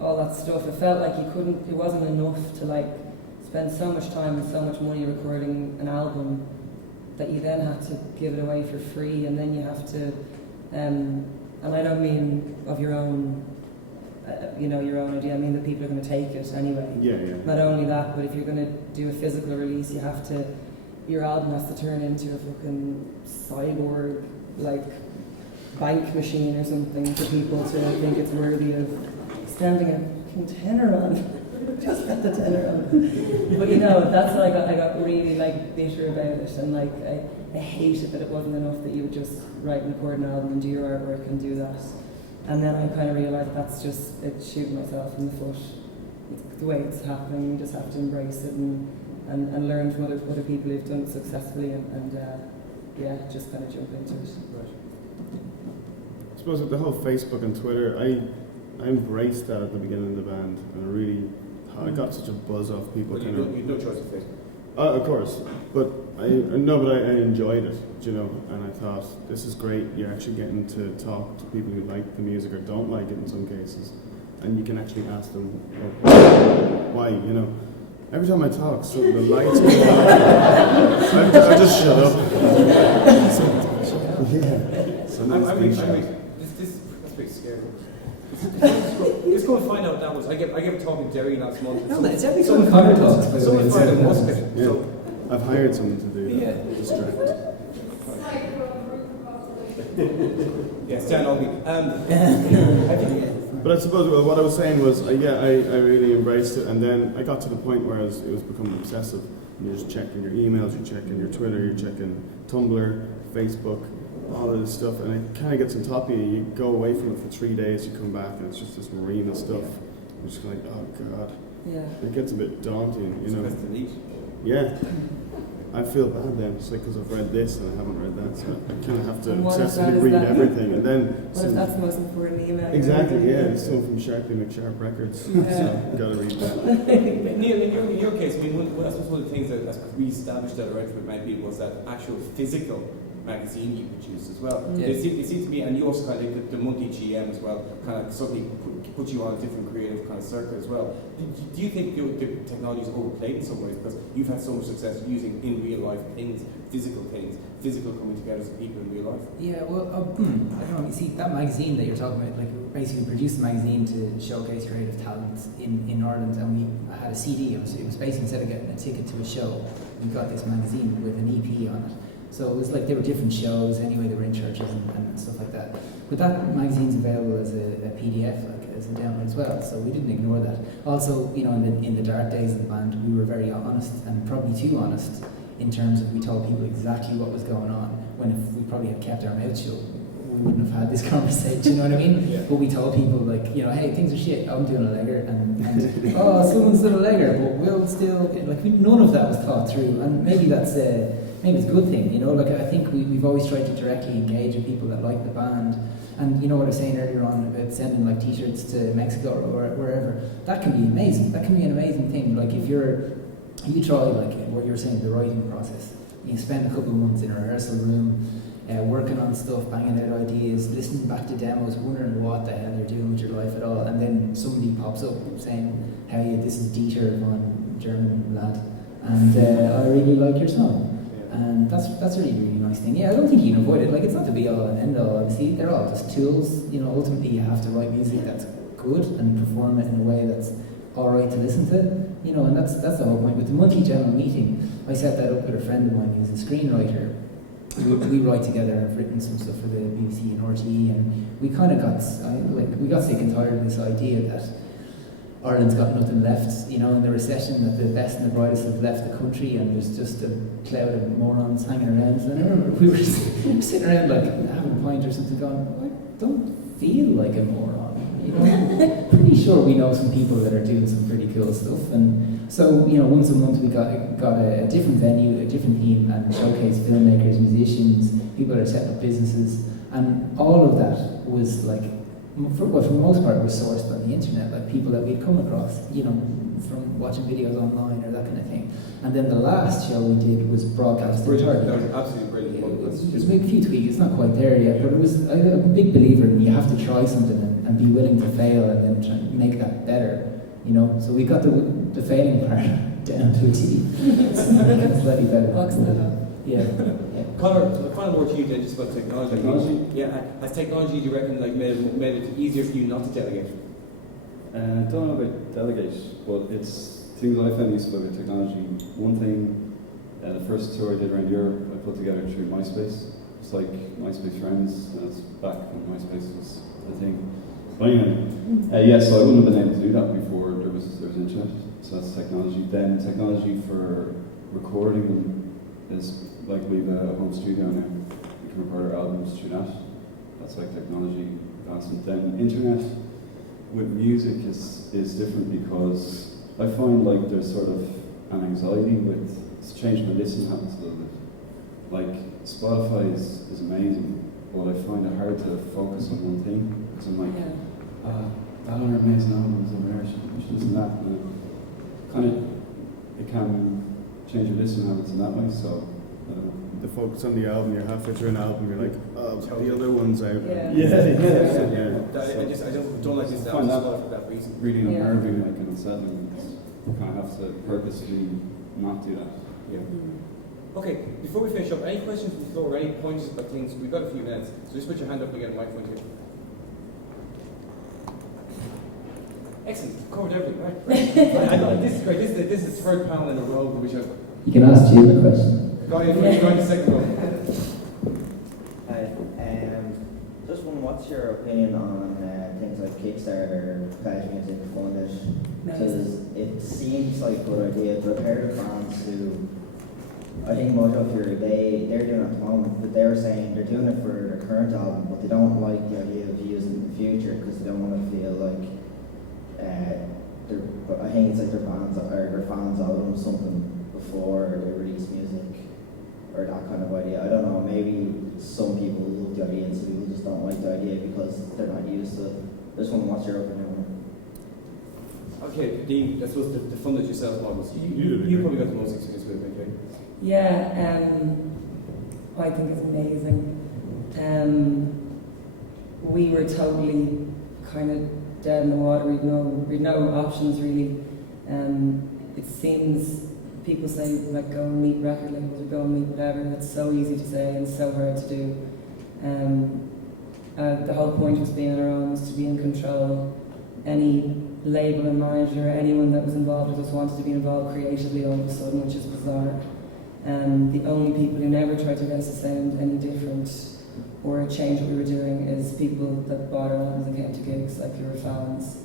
all that stuff. It felt like it wasn't enough to like spend so much time and so much money recording an album that you then have to give it away for free, and then you have to, and I don't mean of your own, your own idea. I mean that people are going to take it anyway. Yeah. Not only that, but if you're going to do a physical release, your album has to turn into a fucking cyborg, like, bank machine or something for people to think it's worthy of spending a fucking tenner on. Just spent the tenner on. But that's what I got really like bitter about it, and like I hated that it wasn't enough that you would just write and record an album and do your artwork and do that. And then I kind of realised that's just shooting myself in the foot. It's the way it's happening. You just have to embrace it and learn from other people who've done it successfully and just kind of jump into it. Right. I suppose with the whole Facebook and Twitter, I embraced that at the beginning of the band, and I got such a buzz off people. But you had no choice of Facebook. Of course, but I enjoyed it, and I thought, this is great. You're actually getting to talk to people who like the music or don't like it in some cases, and you can actually ask them why. Every time I talk, so the lights go on. I just shut up. So That's pretty scary. Let's go and find out that was. I kept talking to Derry last month. No, it's every time Conor talks, by the way. Someone it's find a like- musket. Yeah. So, I've hired someone to do that. Yeah. Distract. yeah, Stan Oggy. But I suppose what I was saying was, I really embraced it, and then I got to the point where it was becoming obsessive. And you're just checking your emails, you're checking your Twitter, you're checking Tumblr, Facebook, all of this stuff, and it kind of gets on top of you. You go away from it for 3 days, you come back, and it's just this marine of stuff. You're just like, oh god. Yeah. It gets a bit daunting, So that's the need. Yeah. I feel bad then, just because I've read this and I haven't read that, so I kind of have to And what if obsessively that is read that? everything, and then What if that's the most important email? exactly, yeah, it's someone from Sharpie McSharp Records, Yeah. so gotta read that. Neil, in your case, I mean, I suppose one of the things that we established that around for many people was that actual physical magazine you produced as well. Yeah. It seemed to me, and you also kind of the monthly GM as well, kind of suddenly put you on a different creative kind of circuit as well. Do you think the technology is overplayed in some ways because you've had so much success using in real life things, physical coming together as people in real life? Yeah, well, I don't know. You see, that magazine that you're talking about, like, we basically produced a magazine to showcase creative talent in Ireland, and we had a CD. It was basically, instead of getting a ticket to a show, we got this magazine with an EP on it. So it was like there were different shows anyway, they were in churches and stuff like that. But that magazine's available as a PDF, like as a download as well, so we didn't ignore that. Also, in the dark days of the band, we were very honest, and probably too honest, in terms of we told people exactly what was going on, when if we probably had kept our mouths shut, we wouldn't have had this conversation, you know what I mean? Yeah. But we told people, like, hey, things are shit, I'm doing a legger, and oh, someone's doing a legger, but we'll still, none of that was thought through, and maybe it's a good thing, like I think we've always tried to directly engage with people that like the band, and what I was saying earlier on about sending like t-shirts to Mexico or wherever, that can be amazing, that can be an amazing thing, like if you try like what you were saying, the writing process, you spend a couple of months in a rehearsal room, working on stuff, banging out ideas, listening back to demos, wondering what the hell you're doing with your life at all, and then somebody pops up saying, "Hey, this is Dieter von German lad, and I really like your song." And that's a really nice thing. Yeah, I don't think you can avoid it. Like, it's not the be all and end all. Obviously, they're all just tools. You know, ultimately, you have to write music that's good and perform it in a way that's all right to listen to. You know, and that's the whole point. With the monthly general meeting, I set that up with a friend of mine who's a screenwriter. We write together. I've written some stuff for the BBC and RTE, and we kind of got sick and tired of this idea that Ireland's got nothing left, you know, in the recession, that the best and the brightest have left the country, and there's just a cloud of morons hanging around. And I remember we were sitting around, like, having a pint or something, going, I don't feel like a moron, you know. Pretty sure we know some people that are doing some pretty cool stuff, and so, you know, once a month we got a different venue, a different theme, and showcase filmmakers, musicians, people that are setting up businesses, and all of that was like, for the most part, was sourced on the internet, like people that we'd come across, you know, from watching videos online or that kind of thing. And then the last show we did was broadcast entirely. That was absolutely brilliant. Just make a few tweaks. It's not quite there yet, but it was. I'm a big believer in you have to try something and be willing to fail and then try and make that better. You know, so we got the failing part down to a T. It's slightly better. Box that up. Yeah. Connor, the final word to you then, just about technology. Technology? Yeah, has technology, do you reckon, like made it easier for you not to delegate? I don't know about delegate, but it's things I find useful with technology. One thing, the first tour I did around Europe, I put together through MySpace. It's like MySpace Friends, and it's back when MySpace was the thing. But anyway, yeah, so I wouldn't have been able to do that before there was internet. So that's technology. Then technology for recording is like we've a home studio now. We can record our albums through that. That's like technology advancement. Then internet with music is different because I find like there's sort of an anxiety with it's changed my listening habits a little bit. Like Spotify is amazing, but I find it hard to focus on one thing because I'm like, that other amazing albums over there, we should listen to that. And it can change your listening habits in that way. So I don't know. The focus on the album, you're halfway through an album, you're like, oh, the other one's out. Yeah. I just don't like this Find now that for that reason. really Yeah. unnerving, like, and unsettling. You kind of have to purposely not do that. Yeah. Okay, before we finish up, any questions from the floor or any pointers about things? We've got a few minutes, so just put your hand up and get a microphone here. Excellent, covered everything, right? I know, this is great. This is the third panel in a row which I've You can ask Jim a question. got in the second row. Hi, just one, what's your opinion on things like Kickstarter, Pledge Music, Fund It? Because it seems like a good idea, but I've heard of bands who, I think Mojo Fury, they're doing it at the moment, but they were saying they're doing it for their current album, but they don't like the idea of using it in the future because they don't want to feel like I think it's like their fans owe them something before they release music, or that kind of idea. I don't know, maybe some people love the idea and some people just don't like the idea because they're not used to it. This one, what's your opinion on it? Okay, Dean, I suppose the fund it yourself models. You probably got the most experience with it, right? Yeah, I think it's amazing. We were totally kind of dead in the water. We'd no options really. It seems people say like go and meet record labels or go and meet whatever. That's so easy to say and so hard to do. The whole point was being on our own, was to be in control. Any label and manager, anyone that was involved with us wanted to be involved creatively all of a sudden, which is bizarre. The only people who never tried to get us to sound any different or change what we were doing is people that bought our albums and came to gigs, like your fans.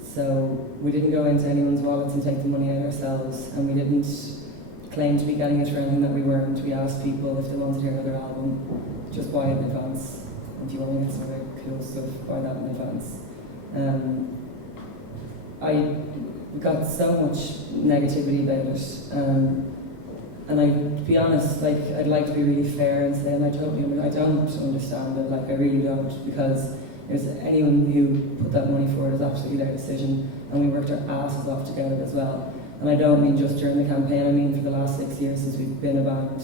So we didn't go into anyone's wallets and take the money out ourselves, and we didn't claim to be getting it for anything that we weren't. We asked people if they wanted to hear another album, just buy it in advance. If you want to get some very cool stuff, buy that in advance. I got so much negativity about it. And to be honest, like, I'd like to be really fair and say, and I don't understand it, like, I really don't, because there's anyone who put that money forward is absolutely their decision, and we worked our asses off to get it as well. And I don't mean just during the campaign, I mean for the last 6 years since we've been a band.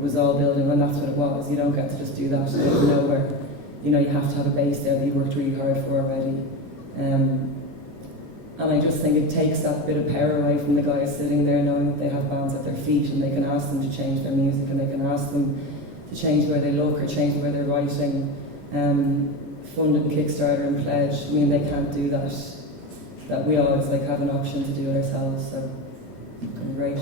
was all building, and that's what it was. You don't get to just do that out of nowhere. You know, you have to have a base there that you worked really hard for already. And I just think it takes that bit of power away from the guys sitting there knowing that they have bands at their feet and they can ask them to change their music and they can ask them to change where they look or change where they're writing. Funded Kickstarter and Pledge, I mean, they can't do that. That we always like have an option to do it ourselves, so great.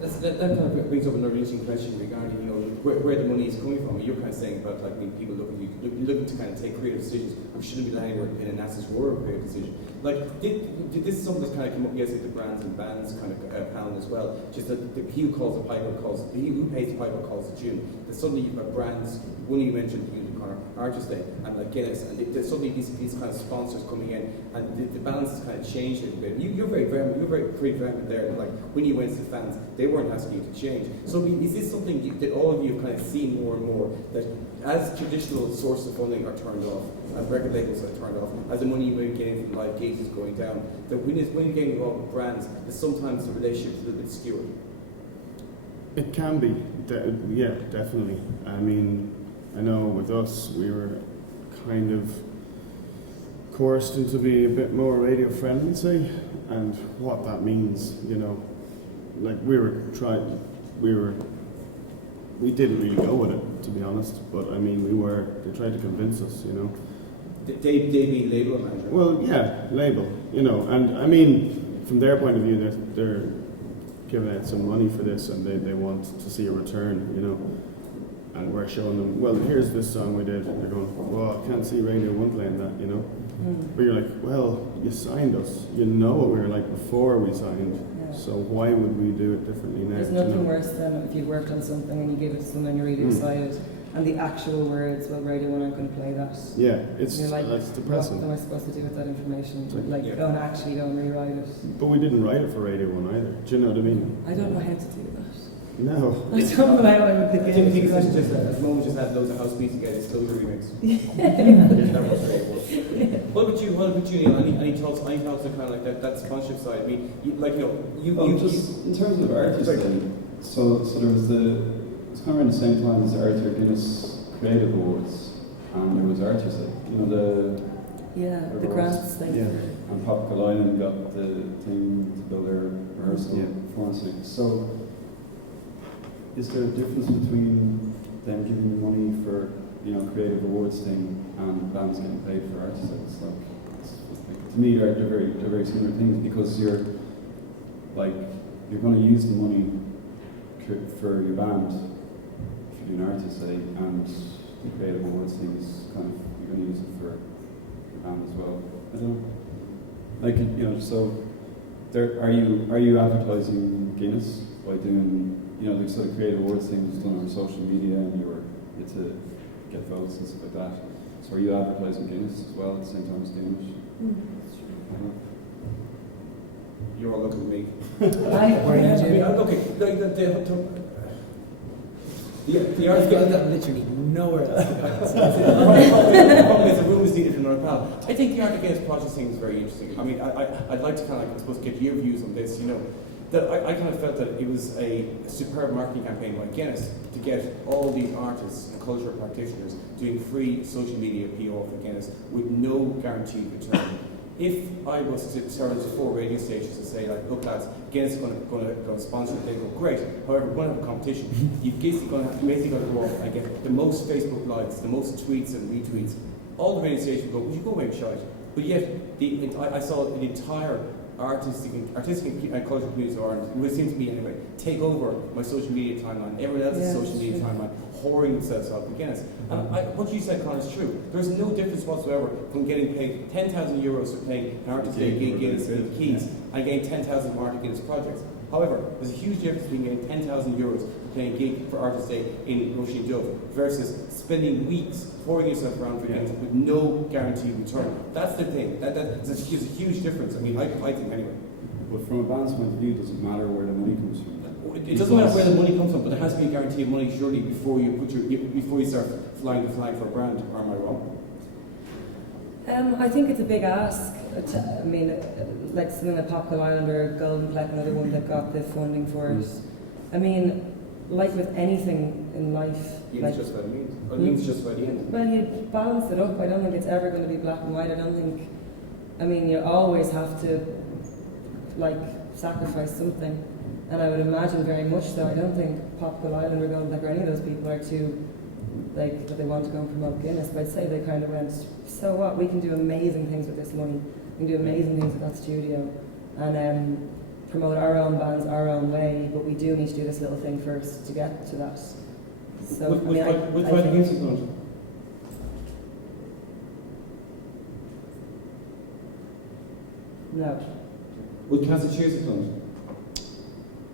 That kind of brings up another interesting question regarding, you know, where the money is coming from. You're kind of saying about like when people looking to kind of take creative decisions, we shouldn't be anywhere in an NASA's war of creative decision. Like, did this is something that's kind of come up yesterday at the brands and bands kind of panel as well. Just that he who calls the piper calls, he who pays the piper calls the tune. That suddenly you've got brands. One you mentioned, Artist Day, and like Guinness, and there's suddenly these kind of sponsors coming in, and the balance has kind of changed a little bit. You're very vehement there. Like when you went to the fans, they weren't asking you to change. So is this something that all of you have kind of seen more and more, that as traditional sources of funding are turned off, as record labels are turned off, as the money you may be getting from live gigs is going down, that when you're getting involved with brands, that sometimes the relationship is a little bit skewed? It can be, yeah, definitely. I mean, I know with us, we were kind of coerced into being a bit more radio friendly, say, and what that means, you know, like we didn't really go with it, to be honest, but I mean, they tried to convince us, you know. They being label manager? Well, yeah, label, you know, and I mean, from their point of view, they're giving out some money for this and they want to see a return, you know. And we're showing them, well, here's this song we did. And they're going, well, I can't see Radio 1 playing that, you know. But you're like, well, you signed us. You know what we were like before we signed. Yeah. So why would we do it differently now? There's nothing worse than if you worked on something and you give it to someone and you're really excited, and the actual words, well, Radio 1 aren't going to play that. Yeah, it's You're like, that's depressing. what am I supposed to do with that information? Like, Yeah. go and rewrite it. But we didn't write it for Radio 1 either. Do you know what I mean? I don't know how to do that. No. I don't know how I would I begin. think it's just at the moment just had loads of house beats to get disclosure remix. That was very good. What about you, Neil? Any thoughts on kind of like that sponsorship side? I mean, Just in terms of artists, so there was it's kind of around the same time as the Arthur Guinness Creative Awards, and there was Artist Day. You know, the grants thing. Yeah. and Pop Kalinen got the thing to build their rehearsal performance thing. So, is there a difference between them giving you money for, you know, creative awards thing and bands getting paid for artists? It's like, to me, they're very similar things, because you're going to use the money for your band if you do an artist day, and the creative awards thing is kind of, you're going to use it for your band as well. I don't know. Like, you know, so are you advertising Guinness by doing, you know, the sort of creative awards thing was done on social media, and you were to get votes and stuff like that. So are you advertising Guinness as well at the same time as doing it? You're all looking at me. The art that literally nowhere else. The problem is the room is needed for another panel. I think the Art Against project thing is very interesting. I mean, I'd like to kind of, I suppose, get your views on this. You know, that I kind of felt that it was a superb marketing campaign by Guinness to get all these artists and cultural practitioners doing free social media PR for Guinness with no guaranteed return. If I was to turn to 4 radio stations and say, like, look lads, Guinness is going to sponsor it, they go, great. However, we're going to have a competition. You've basically got to go off and get the most Facebook likes, the most tweets and retweets. All the radio stations go, would you go away and shite? But yet, I saw the entire artistic and cultural communities of Ireland, who it seems to be anyway, take over my social media timeline, everyone else's social media timeline, whoring themselves out for Guinness. And what you said, Colin, is true. There's no difference whatsoever from getting paid 10,000 euros for playing an Artist Day gig Guinness in the Keys and getting 10,000 for Arctic Guinness projects. However, there's a huge difference between getting 10,000 euros for playing a gig for Artist Day in Roisin Dove versus spending weeks pouring yourself around for Guinness with no guaranteed return. That's the thing. That's a huge difference. I mean, I think anyway. But from a band's point of view, it doesn't matter where the money comes from. It doesn't matter where the money comes from, but there has to be a guarantee of money surely before you start flying the flag for a brand. Or am I wrong? I think it's a big ask. I mean, like something like Pop Kalinen or Golden Plek, another one that got the funding for it. I mean, like with anything in life, like, It's just what it means. It means just what the end. well, you balance it up. I don't think it's ever going to be black and white. I mean, you always have to, like, sacrifice something. And I would imagine very much so. I don't think Popsicle Island or Golden Deck or any of those people are too, like, that they want to go and promote Guinness. But I'd say they kind of went, so what? We can do amazing things with this money. We can do amazing things with that studio. And promote our own bands our own way. But we do need to do this little thing first to get to that. So, With I mean, what I think- music launch? No. Would Cancer Cheers have done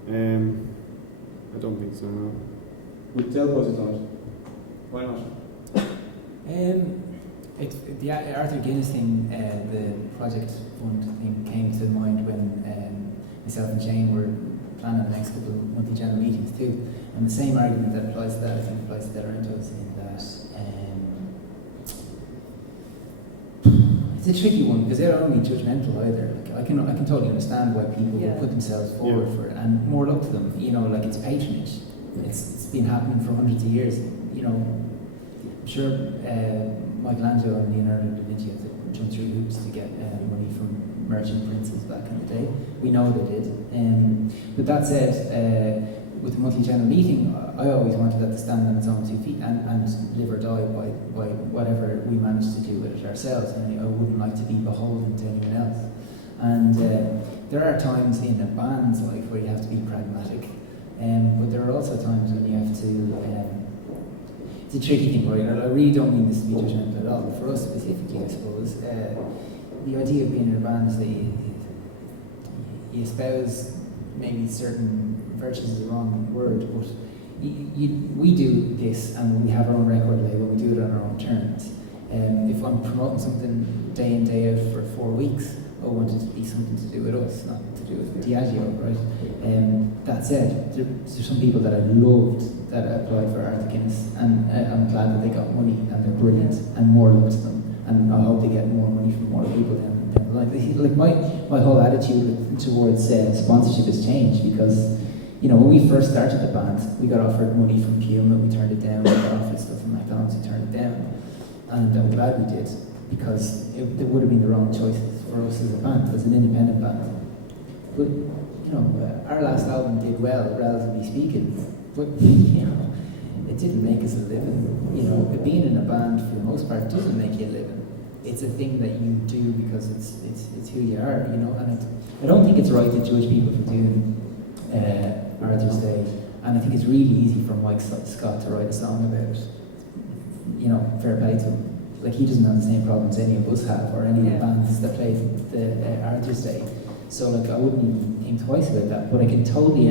I don't think so, no. it? Would Delpos have done it? Why not? The Arthur Guinness thing, the project fund thing came to mind when myself and Shane were planning the next couple of monthly general meetings too. And the same argument that applies to that, I think applies to the rentals in that it's a tricky one because they're not only judgmental either. Like I can totally understand why people Yeah. would put themselves forward for it, and more luck to them. You know, like it's patronage. It's been happening for hundreds of years. You know, I'm sure Michelangelo and Leonardo da Vinci had to jump through hoops to get money from merchant princes back in the day. We know they did. But that said, with the monthly general meeting, I always wanted that to stand on its own 2 feet and live or die by whatever we managed to do with it ourselves. And I wouldn't like to be beholden to anyone else. And there are times in a band's life where you have to be pragmatic, but there are also times when you have to. It's a tricky thing, right? And I really don't mean this to be judgmental at all. But for us specifically, I suppose, the idea of being in a band is that you espouse maybe certain virtues is the wrong word, but we do this and we have our own record label, we do it on our own terms. If I'm promoting something day in, day out for 4 weeks, I want it to be something to do with us, not to do with Diageo, right? That said, there's some people that I loved that applied for Arthur Guinness, and I'm glad that they got money and they're brilliant, and more luck to them, and I hope they get more money from more people down the line. Like my whole attitude towards sponsorship has changed because, you know, when we first started the band, we got offered money from Puma, we turned it down. We got offered stuff from McDonald's, we turned it down. And I'm glad we did, because it would have been the wrong choices for us as a band, as an independent band. But, you know, our last album did well, relatively speaking, but, you know, it didn't make us a living. You know, being in a band, for the most part, doesn't make you a living. It's a thing that you do because it's who you are, you know, and I don't think it's right to judge people for doing Arthur's Day, and I think it's really easy for Mike Scott to write a song about it. You know, fair play to him. Like, he doesn't have the same problems any of us have, or any of the bands that play the Arthur's Day. So, like, I wouldn't even think twice about that. But I can totally,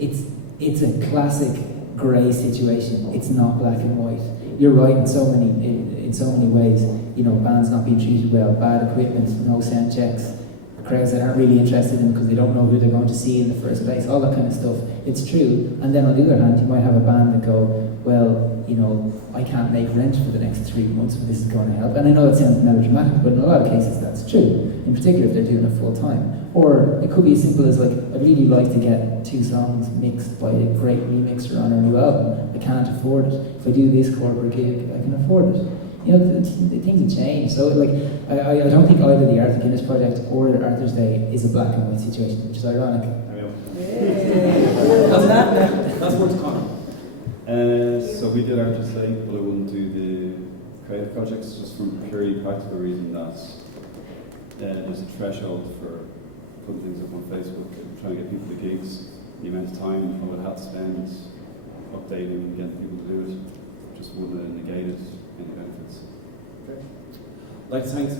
it's a classic grey situation. It's not black and white. You're right in so many ways. You know, bands not being treated well, bad equipment, no sound checks, crowds that aren't really interested in them because they don't know who they're going to see in the first place, all that kind of stuff. It's true. And then on the other hand, you might have a band that go, well, you know, I can't make rent for the next 3 months, but this is going to help. And I know that sounds melodramatic, but in a lot of cases that's true, in particular if they're doing it full time. Or it could be as simple as, like, I'd really like to get 2 songs mixed by a great remixer on our new album. I can't afford it. If I do this corporate gig, I can afford it. You know, things have changed. So, like, I don't think either the Arthur Guinness Project or Arthur's Day is a black and white situation, which is ironic. That's what's Connor. So we did Arthur's Day, but I wouldn't do the creative projects just from a purely practical reason that there's a threshold for putting things up on Facebook and trying to get people to gigs. The amount of time I would have to spend updating and getting people to do it just wouldn't have negated any benefits. I'd like to thank,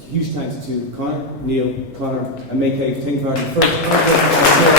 huge thanks to Connor, Neil, Connor, and May Cave. Thank you for the first.